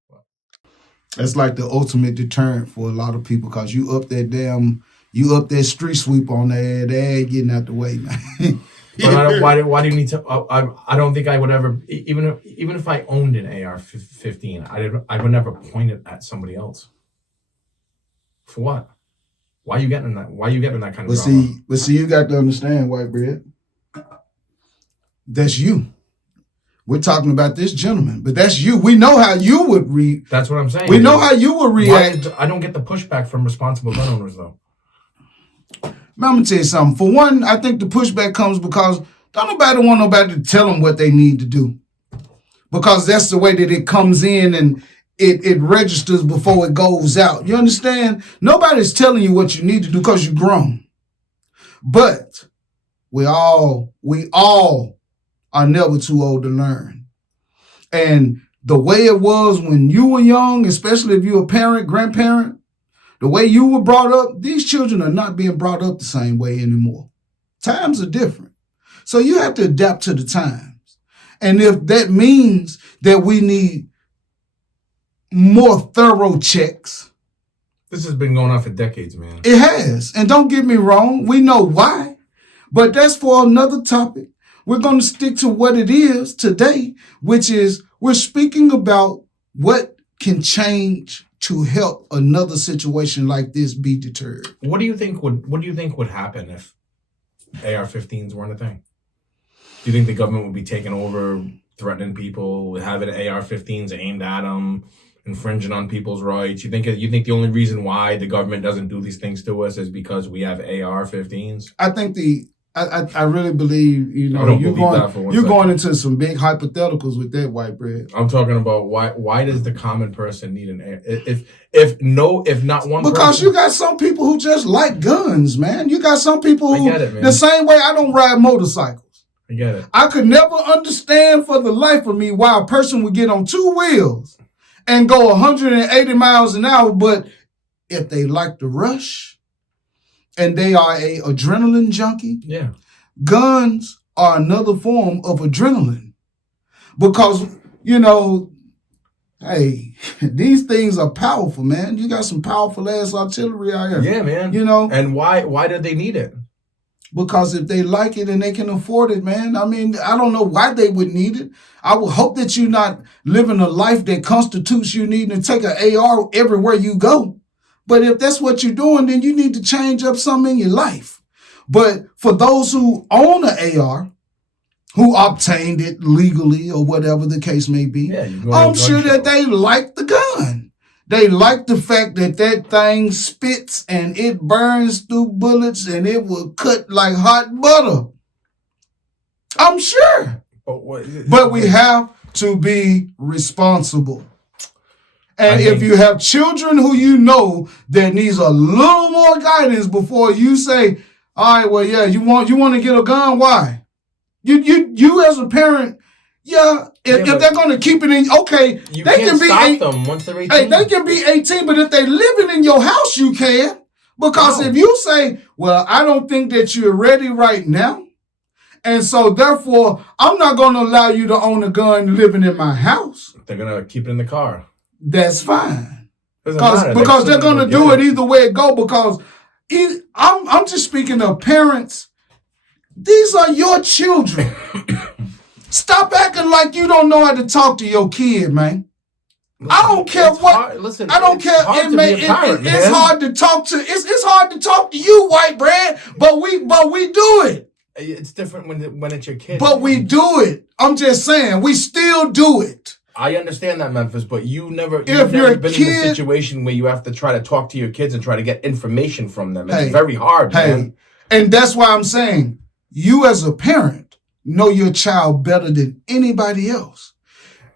That's like the ultimate deterrent for a lot of people because you up that street sweep on there, they ain't getting out the way, man. But why do you need to? I don't think I would ever, even if I owned an AR-15, I would never point it at somebody else. For what? Why are you getting that? Why are you getting that kind of drama? But see, you got to understand, white bread. That's you. We're talking about this gentleman, but that's you. We know how you would read. That's what I'm saying. We know how you would react. I don't get the pushback from responsible gun owners, though. I'm going to tell you something. For one, I think the pushback comes because don't nobody want nobody to tell them what they need to do. Because that's the way that it comes in and it registers before it goes out. You understand? Nobody's telling you what you need to do because you're grown. But we all are never too old to learn. And the way it was when you were young, especially if you're a parent, grandparent, the way you were brought up, these children are not being brought up the same way anymore. Times are different. So you have to adapt to the times. And if that means that we need more thorough checks. This has been going on for decades, man. It has. And don't get me wrong, we know why. But that's for another topic. We're going to stick to what it is today, which is we're speaking about what can change to help another situation like this be deterred. What do you think would happen if AR-15s weren't a thing? Do you think the government would be taking over, threatening people, having AR-15s aimed at them infringing on people's rights. You think the only reason why the government doesn't do these things to us is because we have AR-15s? I think I really believe, I don't believe that for one you're second. going into some big hypotheticals with that, white bread. I'm talking about why does the common person need an AR? If not one because person, you got some people who just like guns, man. You got some people who I get it, man. the same way I don't ride motorcycles. I get it. I could never understand for the life of me why a person would get on two wheels and go 180 miles an hour, but if they like the rush and they are a adrenaline junkie, Yeah. guns are another form of adrenaline. Because, hey, these things are powerful, man. You got some powerful ass artillery out here. Yeah, man. And why do they need it? Because if they like it and they can afford it, man, I mean, I don't know why they would need it. I would hope that you're not living a life that constitutes you needing to take an AR everywhere you go. But if that's what you're doing, then you need to change up something in your life. But for those who own an AR, who obtained it legally or whatever the case may be, I'm sure that they like the gun. They like the fact that thing spits and it burns through bullets and it will cut like hot butter. I'm sure. But we have to be responsible. And if you have children who you know that needs a little more guidance before you say, all right, well, yeah, you want to get a gun? Why? You as a parent, if they're going to keep it in, okay, they can be stop them once they're 18. Hey, they can be 18, but if they living in your house, you can. Because if you say, well, I don't think that you're ready right now, and so therefore, I'm not going to allow you to own a gun living in my house. They're going to keep it in the car. That's fine. Because they're going to do it either way it go. Because I'm just speaking of parents. These are your children. Stop acting like you don't know how to talk to your kid, man. Listen, I don't care what. I don't care. It's hard to talk to. It's hard to talk to you, white bread. But we do it. It's different when it's your kid. But we do it. I'm just saying, we still do it. I understand that, Memphis, but you've never been in a situation where you have to try to talk to your kids and try to get information from them. It's very hard, man. And that's why I'm saying, you as a parent know your child better than anybody else.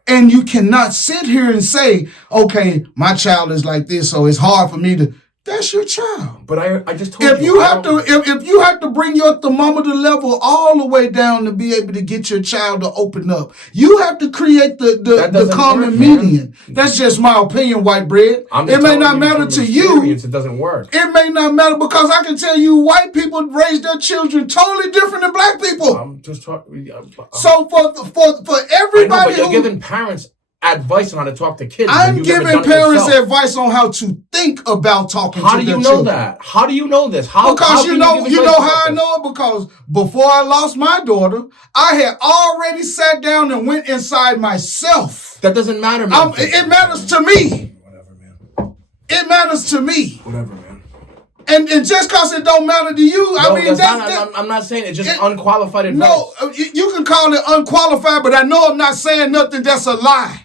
And you cannot sit here and say, okay, my child is like this, so it's hard for me to. That's your child. But I just told if you have to bring your thermometer level all the way down to be able to get your child to open up, you have to create the common median. That's just my opinion, white bread. It may not matter to you. It doesn't work. It may not matter because I can tell you white people raise their children totally different than black people. I'm just talking. So for everybody, you're giving parents advice on how to talk to kids. I'm giving parents advice on how to think about talking to their children. How do you know that? How do you know this? Because you know how I know it? Because before I lost my daughter, I had already sat down and went inside myself. That doesn't matter, man. It matters to me. Whatever, man. It matters to me. Whatever, man. And just because it don't matter to you, I'm not saying it's just unqualified advice. No, you can call it unqualified, but I know I'm not saying nothing that's a lie.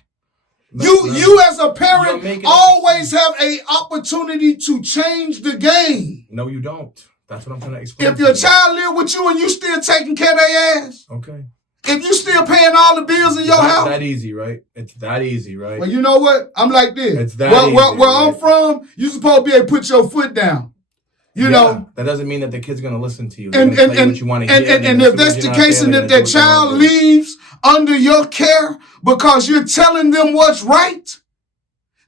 You as a parent always have an opportunity to change the game. No, you don't. That's what I'm trying to explain. If your child live with you and you still taking care of their ass. Okay. If you still paying all the bills in your house. It's that easy, right? It's that easy, right? Well, you know what? I'm like this. It's that easy. Where I'm from, you supposed to be able to put your foot down. You know. That doesn't mean that the kid's going to listen to you. And what you want to hear. And if that's the case and if that child leaves under your care because you're telling them what's right,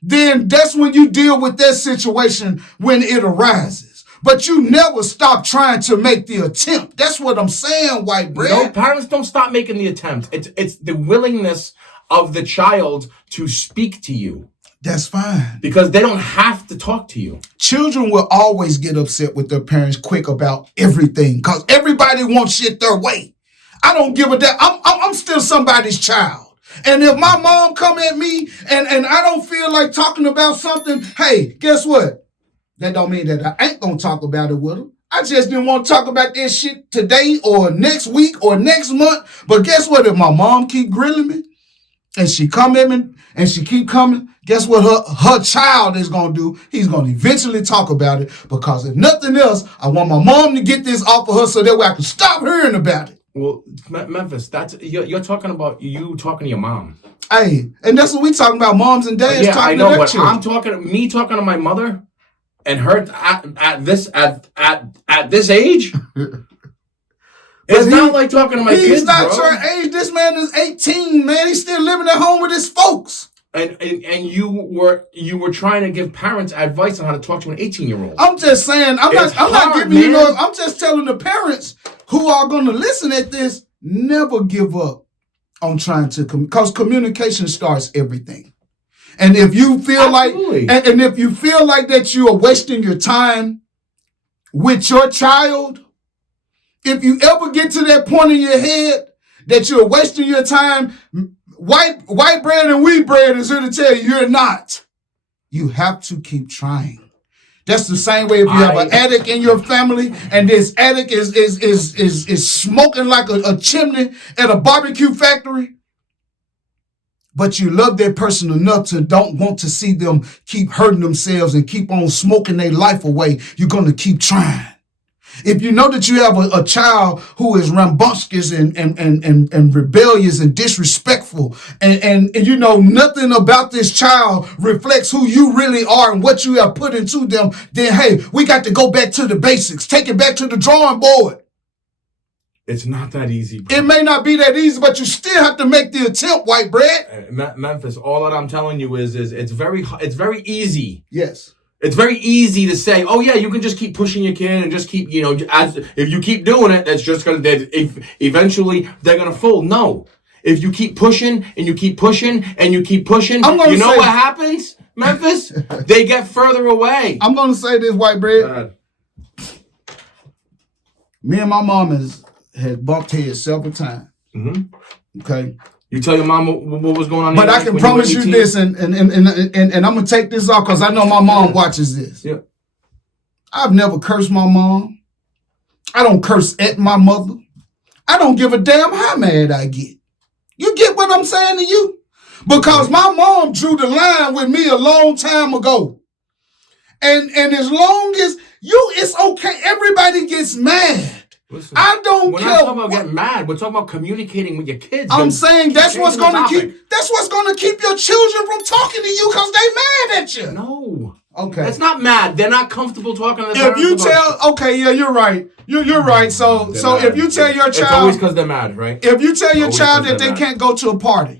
then that's when you deal with that situation when it arises. But you never stop trying to make the attempt. That's what I'm saying, white bread. No, parents don't stop making the attempt. It's the willingness of the child to speak to you. That's fine. Because they don't have to talk to you. Children will always get upset with their parents quick about everything because everybody wants shit their way. I don't give a damn. I'm still somebody's child. And if my mom come at me and I don't feel like talking about something, hey, guess what? That don't mean that I ain't going to talk about it with her. I just didn't want to talk about this shit today or next week or next month. But guess what? If my mom keep grilling me and she come at me and she keep coming, guess what her child is going to do? He's going to eventually talk about it, because if nothing else, I want my mom to get this off of her so that way I can stop hearing about it. Well, Memphis, you're talking about you talking to your mom. Hey, and that's what we talking about, moms and dads Yeah, talking I know, to their but children. I'm talking to my mother, and her at this age. It's not like talking to my kids, He's not bro. your age. This man is 18, man. He's still living at home with his folks. And you were trying to give parents advice on how to talk to an 18-year-old. I'm just saying, I'm not giving man. you no, I'm just telling the parents who are going to listen at this, never give up on trying to, because communication starts everything. And if you feel Absolutely. and if you feel like that you are wasting your time with your child, if you ever get to that point in your head that you're wasting your time, white bread and wheat bread is here to tell you you're not. You have to keep trying. That's the same way if you have an addict in your family and this addict is smoking like a chimney at a barbecue factory, but you love that person enough to don't want to see them keep hurting themselves and keep on smoking their life away. You're going to keep trying. If you know that you have a child who is rambunctious and rebellious and disrespectful, and you know nothing about this child reflects who you really are and what you have put into them, then hey, we got to go back to the basics. Take it back to the drawing board. It's not that easy, bro. It may not be that easy, but you still have to make the attempt, white bread. Memphis, all that I'm telling you is it's very easy. Yes. It's very easy to say, oh yeah, you can just keep pushing your kid and just keep, if you keep doing it, that's just going to, eventually they're going to fold. No. If you keep pushing and you keep pushing and you keep pushing, you know what happens, Memphis? They get further away. I'm going to say this, white bread. Me and my mom had bumped heads several times. Mm-hmm. Okay. You tell your mom what was going on. But I can promise you this, and I'm gonna take this off because I know my mom watches this. Yeah. I've never cursed my mom. I don't curse at my mother. I don't give a damn how mad I get. You get what I'm saying to you? Because my mom drew the line with me a long time ago. And as long as it's okay. Everybody gets mad. Listen, I don't care. We're not talking about getting mad. We're talking about communicating with your kids. I'm saying that's what's gonna keep your children from talking to you because they mad at you. No. Okay. That's not mad. They're not comfortable talking to their parents. If you tell, okay, yeah, you're right. You're right. So if you tell your child, it's always because they're mad, right? If you tell your child that they can't go to a party,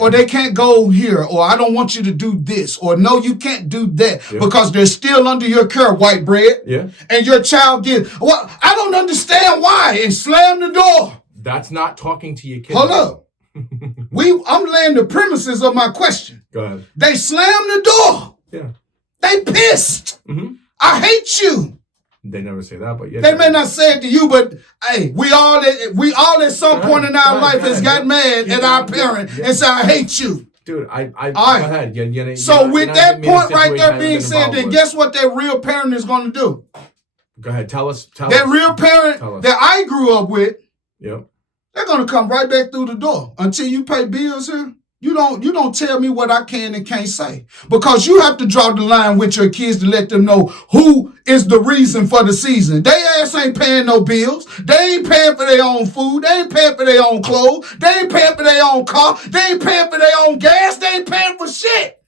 or they can't go here, or I don't want you to do this, or no, you can't do that because they're still under your care, white bread. Yeah. And your child well, I don't understand why, and slam the door. That's not talking to your kid. Hold up. I'm laying the premises of my question. Go ahead. They slammed the door. Yeah. They pissed. Mm-hmm. I hate you. They never say that, but yeah. They may not say it to you, but hey, we all at some point in our life has got mad at our parent and said, I hate you. Dude, I go ahead. So with that point right there being said, then guess what that real parent is going to do? Go ahead, tell us. That real parent that I grew up with, yep, they're going to come right back through the door. Until you pay bills here, you don't tell me what I can and can't say. Because you have to draw the line with your kids to let them know who is the reason for the season. They ass ain't paying no bills. They ain't paying for their own food. They ain't paying for their own clothes. They ain't paying for their own car. They ain't paying for their own gas. They ain't paying for shit.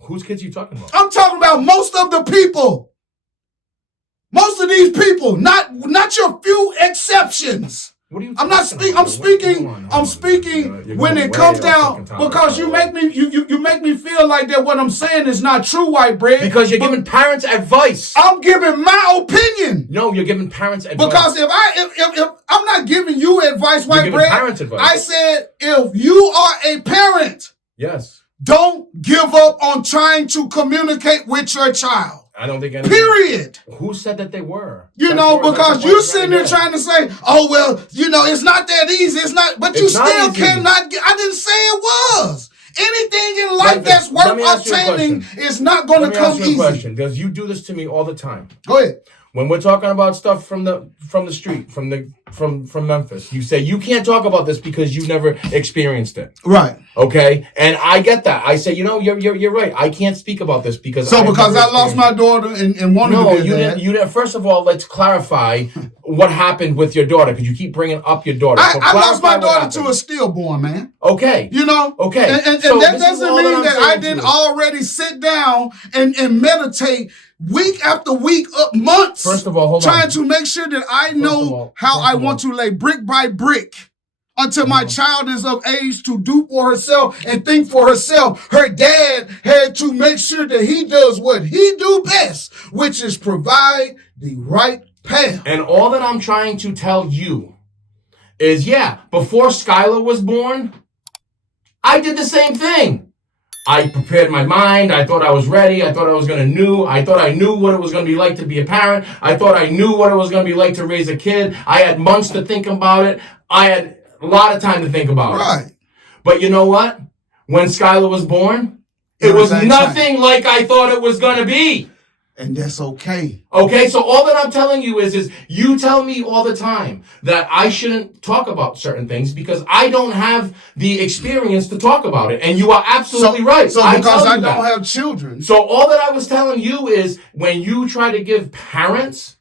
Whose kids are you talking about? I'm talking about most of the people. Most of these people, not your few exceptions. I'm speaking when it comes down because you make me feel like that what I'm saying is not true, white bread. Because you're giving parents advice. I'm giving my opinion. No, you're giving parents advice. Because if I'm not giving you advice, white bread. Parents advice. I said if you are a parent, yes, don't give up on trying to communicate with your child. I don't think period. Who said that they were? Because you're sitting there trying to say, oh, well, it's not that easy. It's not, but you still cannot get, I didn't say it was. Anything in life that's worth obtaining is not going to come easy. Because you do this to me all the time. Go ahead. When we're talking about stuff from the street, from Memphis, you say you can't talk about this because you've never experienced it. Right. Okay, and I get that. I say, you're right. I can't speak about this because I lost my daughter and wanted to be didn't. You didn't. First of all, let's clarify what happened with your daughter, because you keep bringing up your daughter. I lost my daughter to a stillborn, man. Okay. Okay. And so that doesn't mean that I didn't already sit down and meditate week after week, months. First of all, hold on. Trying to make sure that I know how I want to lay brick by brick until my child is of age to do for herself and think for herself. Her dad had to make sure that he does what he do best, which is provide the right path. And all that I'm trying to tell you is, before Skylar was born, I did the same thing. I prepared my mind. I thought I was ready. I thought I was going to know. I thought I knew what it was going to be like to be a parent. I thought I knew what it was going to be like to raise a kid. I had months to think about it. I had a lot of time to think about it. But you know what? When Skylar was born, it was nothing like I thought it was going to be. And that's okay. Okay, so all that I'm telling you is you tell me all the time that I shouldn't talk about certain things because I don't have the experience to talk about it. And you are absolutely right. So because I don't have children. So all that I was telling you is when you try to give parents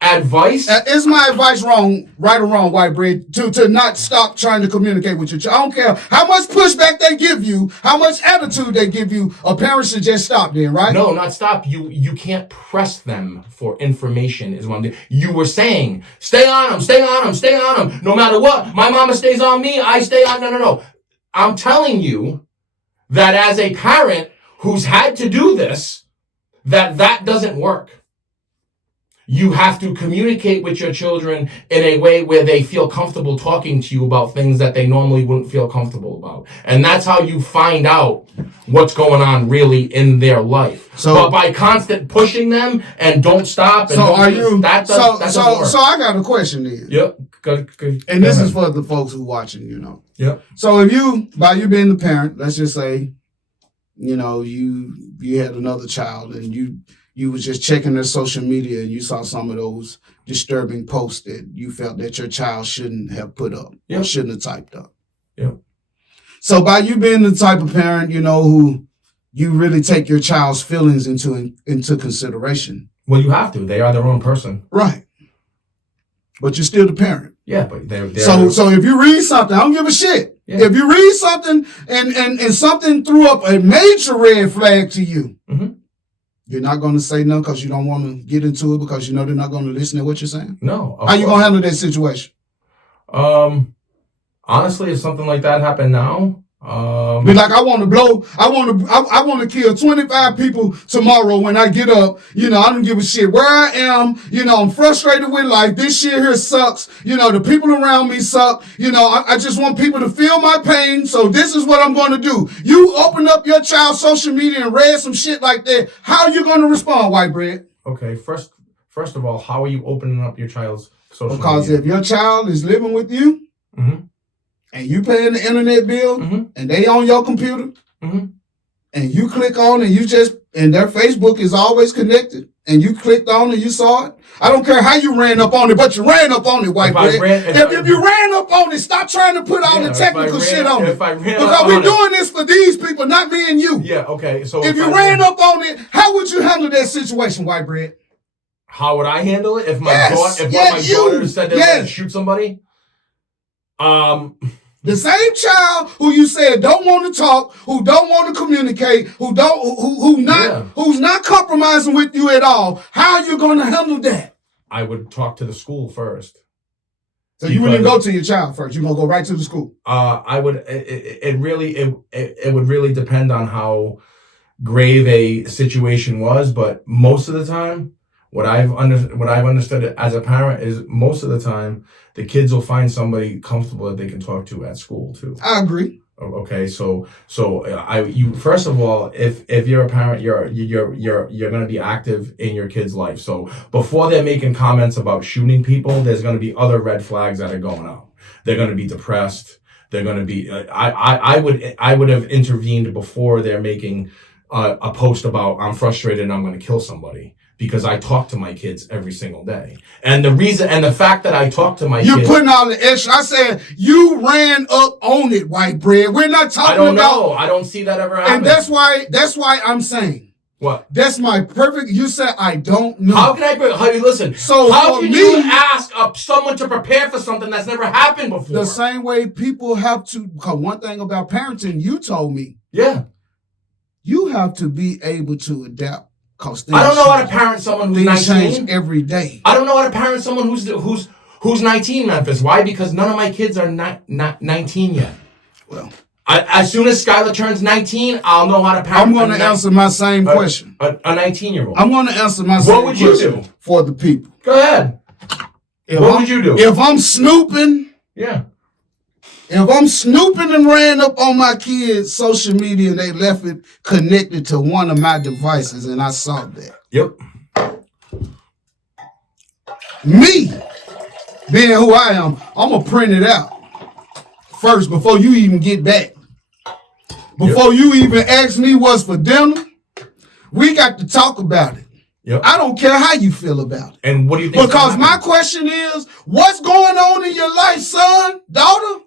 advice. Is my advice right or wrong, White Bread, to not stop trying to communicate with your child? I don't care how much pushback they give you, how much attitude they give you, a parent should just stop then, right? No, not stop. You can't press them for information is what I'm doing. You were saying, stay on them, stay on them, stay on them. No matter what, my mama stays on me, I stay on. No. I'm telling you that as a parent who's had to do this, that doesn't work. You have to communicate with your children in a way where they feel comfortable talking to you about things that they normally wouldn't feel comfortable about. And that's how you find out what's going on really in their life. But by constant pushing them and don't stop. And that's so I got a question then. Yep. And this is for the folks who watching, Yep. So if by you being the parent, let's just say, you had another child and you was just checking their social media and you saw some of those disturbing posts that you felt that your child shouldn't have put up or shouldn't have typed up. Yeah. So by you being the type of parent, who you really take your child's feelings into consideration. Well, you have to. They are their own person. Right. But you're still the parent. Yeah, but they're So if you read something, I don't give a shit. Yeah. If you read something and something threw up a major red flag to you, you're not going to say nothing because you don't want to get into it because they're not going to listen to what you're saying? No. How you going to handle that situation? Honestly, if something like that happened now, be like, I want to kill 25 people tomorrow when I get up. I don't give a shit where I am. I'm frustrated with life. This shit here sucks. The people around me suck. I just want people to feel my pain. So this is what I'm going to do. You open up your child's social media and read some shit like that. How are you going to respond, White Bread? Okay. First of all, how are you opening up your child's social media? Because if your child is living with you, and you paying the internet bill, and they on your computer, and you click on and their Facebook is always connected, and you clicked on and you saw it. I don't care how you ran up on it, but you ran up on it, White Bread. If you ran up on it, stop trying to put all the technical shit on it. Because we're doing this for these people, not me and you. Yeah, okay. So if you ran up on it, how would you handle that situation, White Bread? How would I handle it if my daughter said they were going to shoot somebody? The same child who you said don't want to talk, who don't want to communicate, who's not compromising with you at all. How are you going to handle that? I would talk to the school first. So you wouldn't go to your child first. You're gonna go right to the school. I would. It would really depend on how grave a situation was, but most of the time, what I've understood as a parent is most of the time the kids will find somebody comfortable that they can talk to at school too. I agree. Okay, so you first of all, if you're a parent, you're going to be active in your kid's life. So before they're making comments about shooting people, there's going to be other red flags that are going out. They're going to be depressed. They're going to be. I would have intervened before they're making a post about I'm frustrated and I'm going to kill somebody, because I talk to my kids every single day. And the fact that I talk to my You're kids. You're putting all the extra. I said, you ran up on it, white bread. We're not talking about. I don't know. I don't see that ever happen. And that's why I'm saying. What? That's my perfect. You said, I don't know. How can listen? So how can you ask someone to prepare for something that's never happened before? The same way people have to, because one thing about parenting, you told me. Yeah. You have to be able to adapt. I don't know how to parent someone who's 19. Change every day. I don't know how to parent someone who's 19, Memphis. Why? Because none of my kids are not 19 yet. Well, as soon as Skylar turns 19, I'll know how to parent. I'm going to answer my same question. A 19-year-old. I'm going to answer my same question. What would you do for the people? Go ahead. What would you do? If I'm snooping, yeah. If I'm snooping and ran up on my kids' social media and they left it connected to one of my devices and I saw that. Yep. Me, being who I am, I'm going to print it out first before you even get back. Before you even ask me what's for dinner, we got to talk about it. Yep. I don't care how you feel about it. And what do you think? Because my question is, what's going on in your life, son, daughter,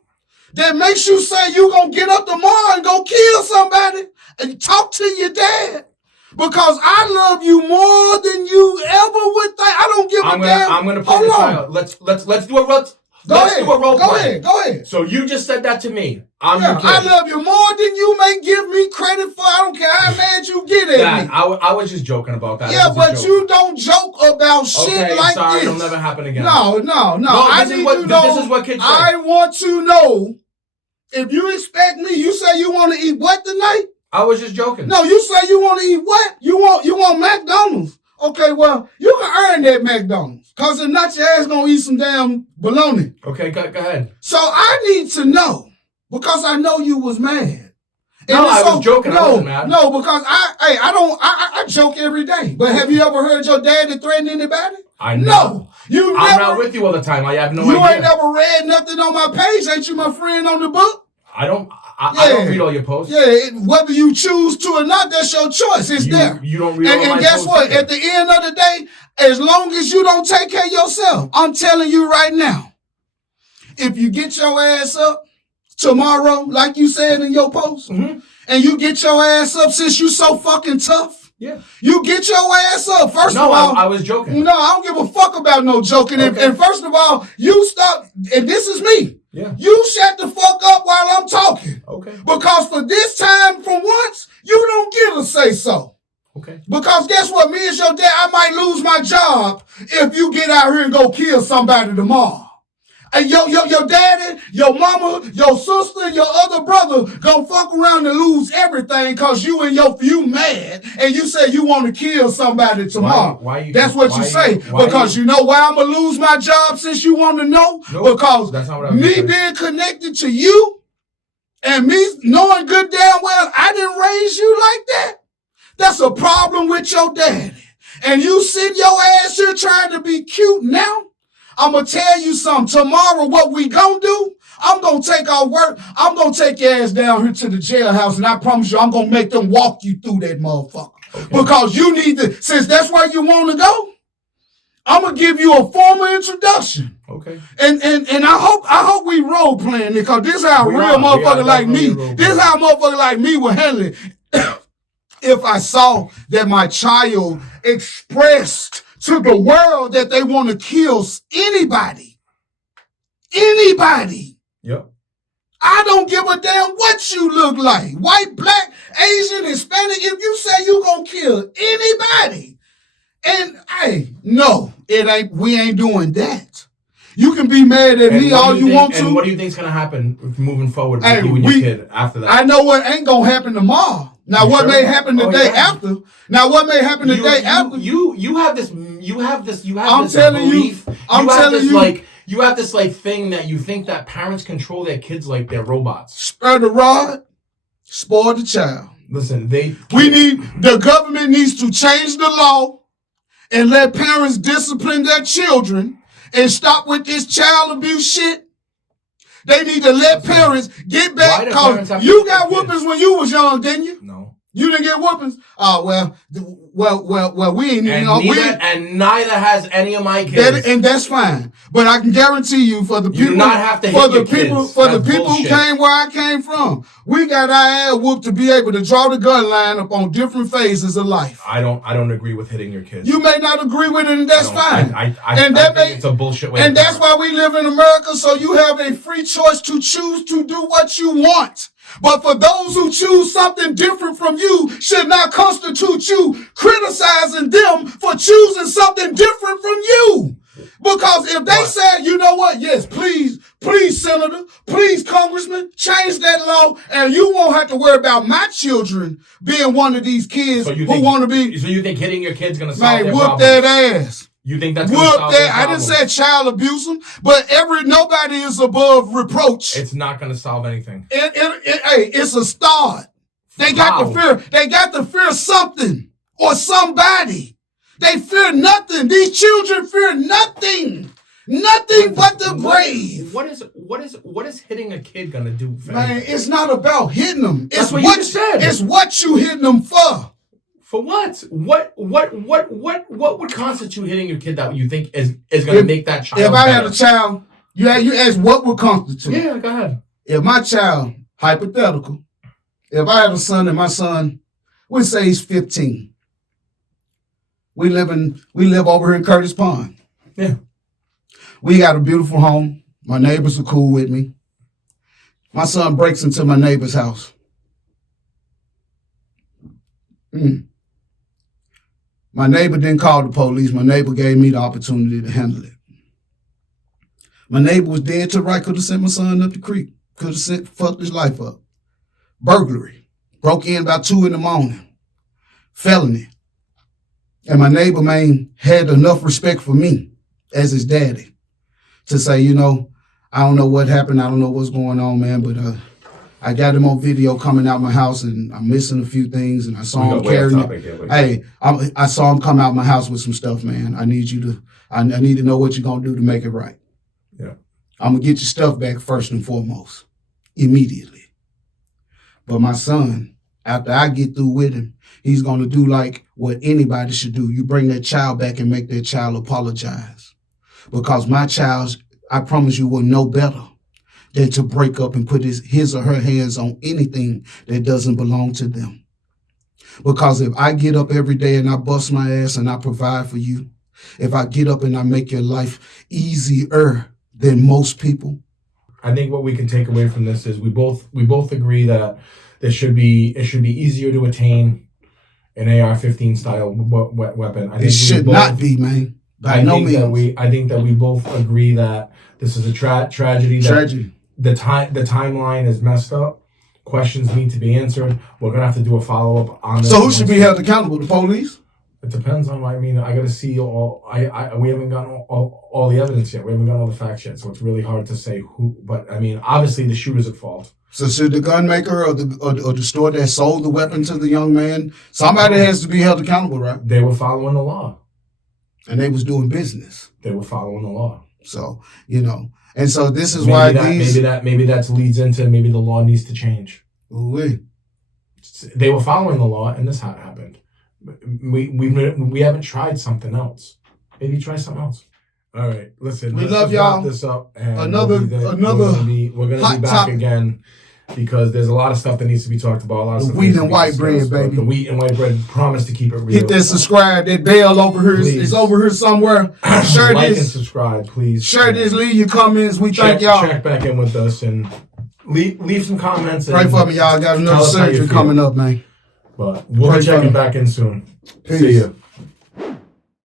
that makes you say you gonna get up tomorrow and go kill somebody and talk to your dad? Because I love you more than you ever would think. I don't give a damn. I'm gonna play this out. Let's do a role. Go ahead. So you just said that to me. I love you more than you may give me credit for. I don't care how mad you get at me. I was just joking about that. Yeah, but you don't joke about shit like this. It'll never happen again. No. This is what kids say. I want to know, if you expect me, you say you want to eat what tonight? I was just joking. No, you say you want to eat what? You want McDonald's. Okay, well, you can earn that McDonald's. Because if not, your ass going to eat some damn bologna. Okay, go ahead. So I need to know, because I know you was mad. No, I was joking. I wasn't mad. No, because I joke every day. But have you ever heard your daddy threaten anybody? I know. No. I'm not with you all the time. I have no idea. You ain't never read nothing on my page. Ain't you my friend on the book? I don't read all your posts. Yeah, whether you choose to or not, that's your choice. It's there. You don't read all my posts. And guess what? At the end of the day, as long as you don't take care of yourself, I'm telling you right now, if you get your ass up tomorrow, like you said in your post, and you get your ass up since you so fucking tough, you get your ass up. First of all, I was joking. No, I don't give a fuck about no joking. Okay. And first of all, you stop, and this is me. Yeah. You shut the fuck up while I'm talking. Okay. Because for this time, for once, you don't get a say so. Okay. Because guess what? Me as your dad, I might lose my job if you get out here and go kill somebody tomorrow. And your daddy, your mama, your sister, your other brother gonna fuck around and lose everything because you mad and you say you want to kill somebody tomorrow. That's what you say. Because you know why I'm gonna lose my job, since you want to know? Nope, because me being connected to you and me knowing good damn well I didn't raise you like that, that's a problem with your daddy. And you sit your ass here trying to be cute now. I'm going to tell you something. Tomorrow, what we going to do, I'm going to take our work. I'm going to take your ass down here to the jailhouse, and I promise you, I'm going to make them walk you through that motherfucker. Okay. Because you need to, since that's where you want to go, I'm going to give you a formal introduction. Okay. And I hope we role playing it, because this is how motherfucker like me, this is how a motherfucker like me would handle it. If I saw that my child expressed to the world that they want to kill anybody. Yep. I don't give a damn what you look like. White, black, Asian, Hispanic. If you say you gonna kill anybody, and hey, no, it ain't. We ain't doing that. You can be mad at me all you want to. And what do you think's gonna happen moving forward with you and your kid after that? I know what ain't gonna happen tomorrow. Now, what may happen the day after? Now, what may happen the day after? You have this. I'm telling you. You have this like thing that you think that parents control their kids like they're robots. Spur the rod, spoil the child. Listen, the government needs to change the law and let parents discipline their children and stop with this child abuse shit. They need to let parents get back, because you got whoopings when you was young, didn't you? No. You didn't get whoopings? Oh, well, we ain't even... And neither has any of my kids. And that's fine. But I can guarantee you, for the people... You do not have to hit your kids. For the people who came where I came from, we got our ass whooped to be able to draw the gun line up on different phases of life. I don't agree with hitting your kids. You may not agree with it, and that's fine. I think it's a bullshit way. And that's why we live in America, so you have a free choice to choose to do what you want. But for those who choose something different from you, should not constitute you criticizing them for choosing something different from you. Because if they said, you know what, yes, please, Senator, please, Congressman, change that law, and you won't have to worry about my children being one of these kids who want to be... So you think hitting your kid's going to solve their whoop problem? that ass. You think that's going to solve their problem? I didn't say child abuse them, but nobody is above reproach. It's not going to solve anything. Hey, it's a start. They got to fear something or somebody. They fear nothing. These children fear nothing. Nothing but the grave. What is hitting a kid gonna do? Man, it's not about hitting them. That's what you just said. It's what you hitting them for. For what? What would constitute hitting your kid that you think is gonna make that child? If I had a child, you ask what would constitute. Yeah, go ahead. If my child, hypothetical, if I had a son and my son, we'd say he's 15. We live over here in Curtis Pond. Yeah. We got a beautiful home. My neighbors are cool with me. My son breaks into my neighbor's house. My neighbor didn't call the police. My neighbor gave me the opportunity to handle it. My neighbor was dead to right, could have sent my son up the creek. Could have fucked his life up. Burglary. Broke in about 2 a.m. Felony. And my neighbor, man, had enough respect for me as his daddy to say, you know, I don't know what happened. I don't know what's going on, man, but I got him on video coming out my house, and I'm missing a few things, and I saw him carrying it. Hey, I saw him come out my house with some stuff, man. I need to know what you're going to do to make it right. Yeah. I'm going to get your stuff back first and foremost, immediately. But my son, after I get through with him, he's going to do like what anybody should do. You bring that child back and make that child apologize. Because my child, I promise you, will know better than to break up and put his or her hands on anything that doesn't belong to them. Because if I get up every day and I bust my ass and I provide for you, if I get up and I make your life easier than most people. I think what we can take away from this is we both agree that it should be easier to attain an AR-15 style weapon. It should not be, man. By no means. I think that we both agree that this is a tragedy. Tragedy. The timeline is messed up. Questions need to be answered. We're gonna have to do a follow-up on this. So who should be held accountable? The police? It depends on. I mean, I got to see all. We haven't gotten all the evidence yet. We haven't gotten all the facts yet. So it's really hard to say who. But I mean, obviously the shooter's at fault. So should the gun maker or the store that sold the weapon to the young man, somebody has to be held accountable, right? They were following the law, and they was doing business. They were following the law. So and so this is why maybe that leads into maybe the law needs to change. Ooh-wee. They were following the law, and this happened. We haven't tried something else. Maybe try something else. All right, listen. We love y'all. Wrap this up, and another. We're gonna be back again because there's a lot of stuff that needs to be talked about. A lot of the wheat and white bread, baby. The wheat and white bread. Promise to keep it real. Hit that subscribe. That bell over here is over here somewhere. Share like this and subscribe, please. Share this. Leave your comments. We thank y'all. Check back in with us and leave some comments. Pray for me, y'all. I got another surgery coming up, man. But we'll be checking back in soon. Peace. See ya.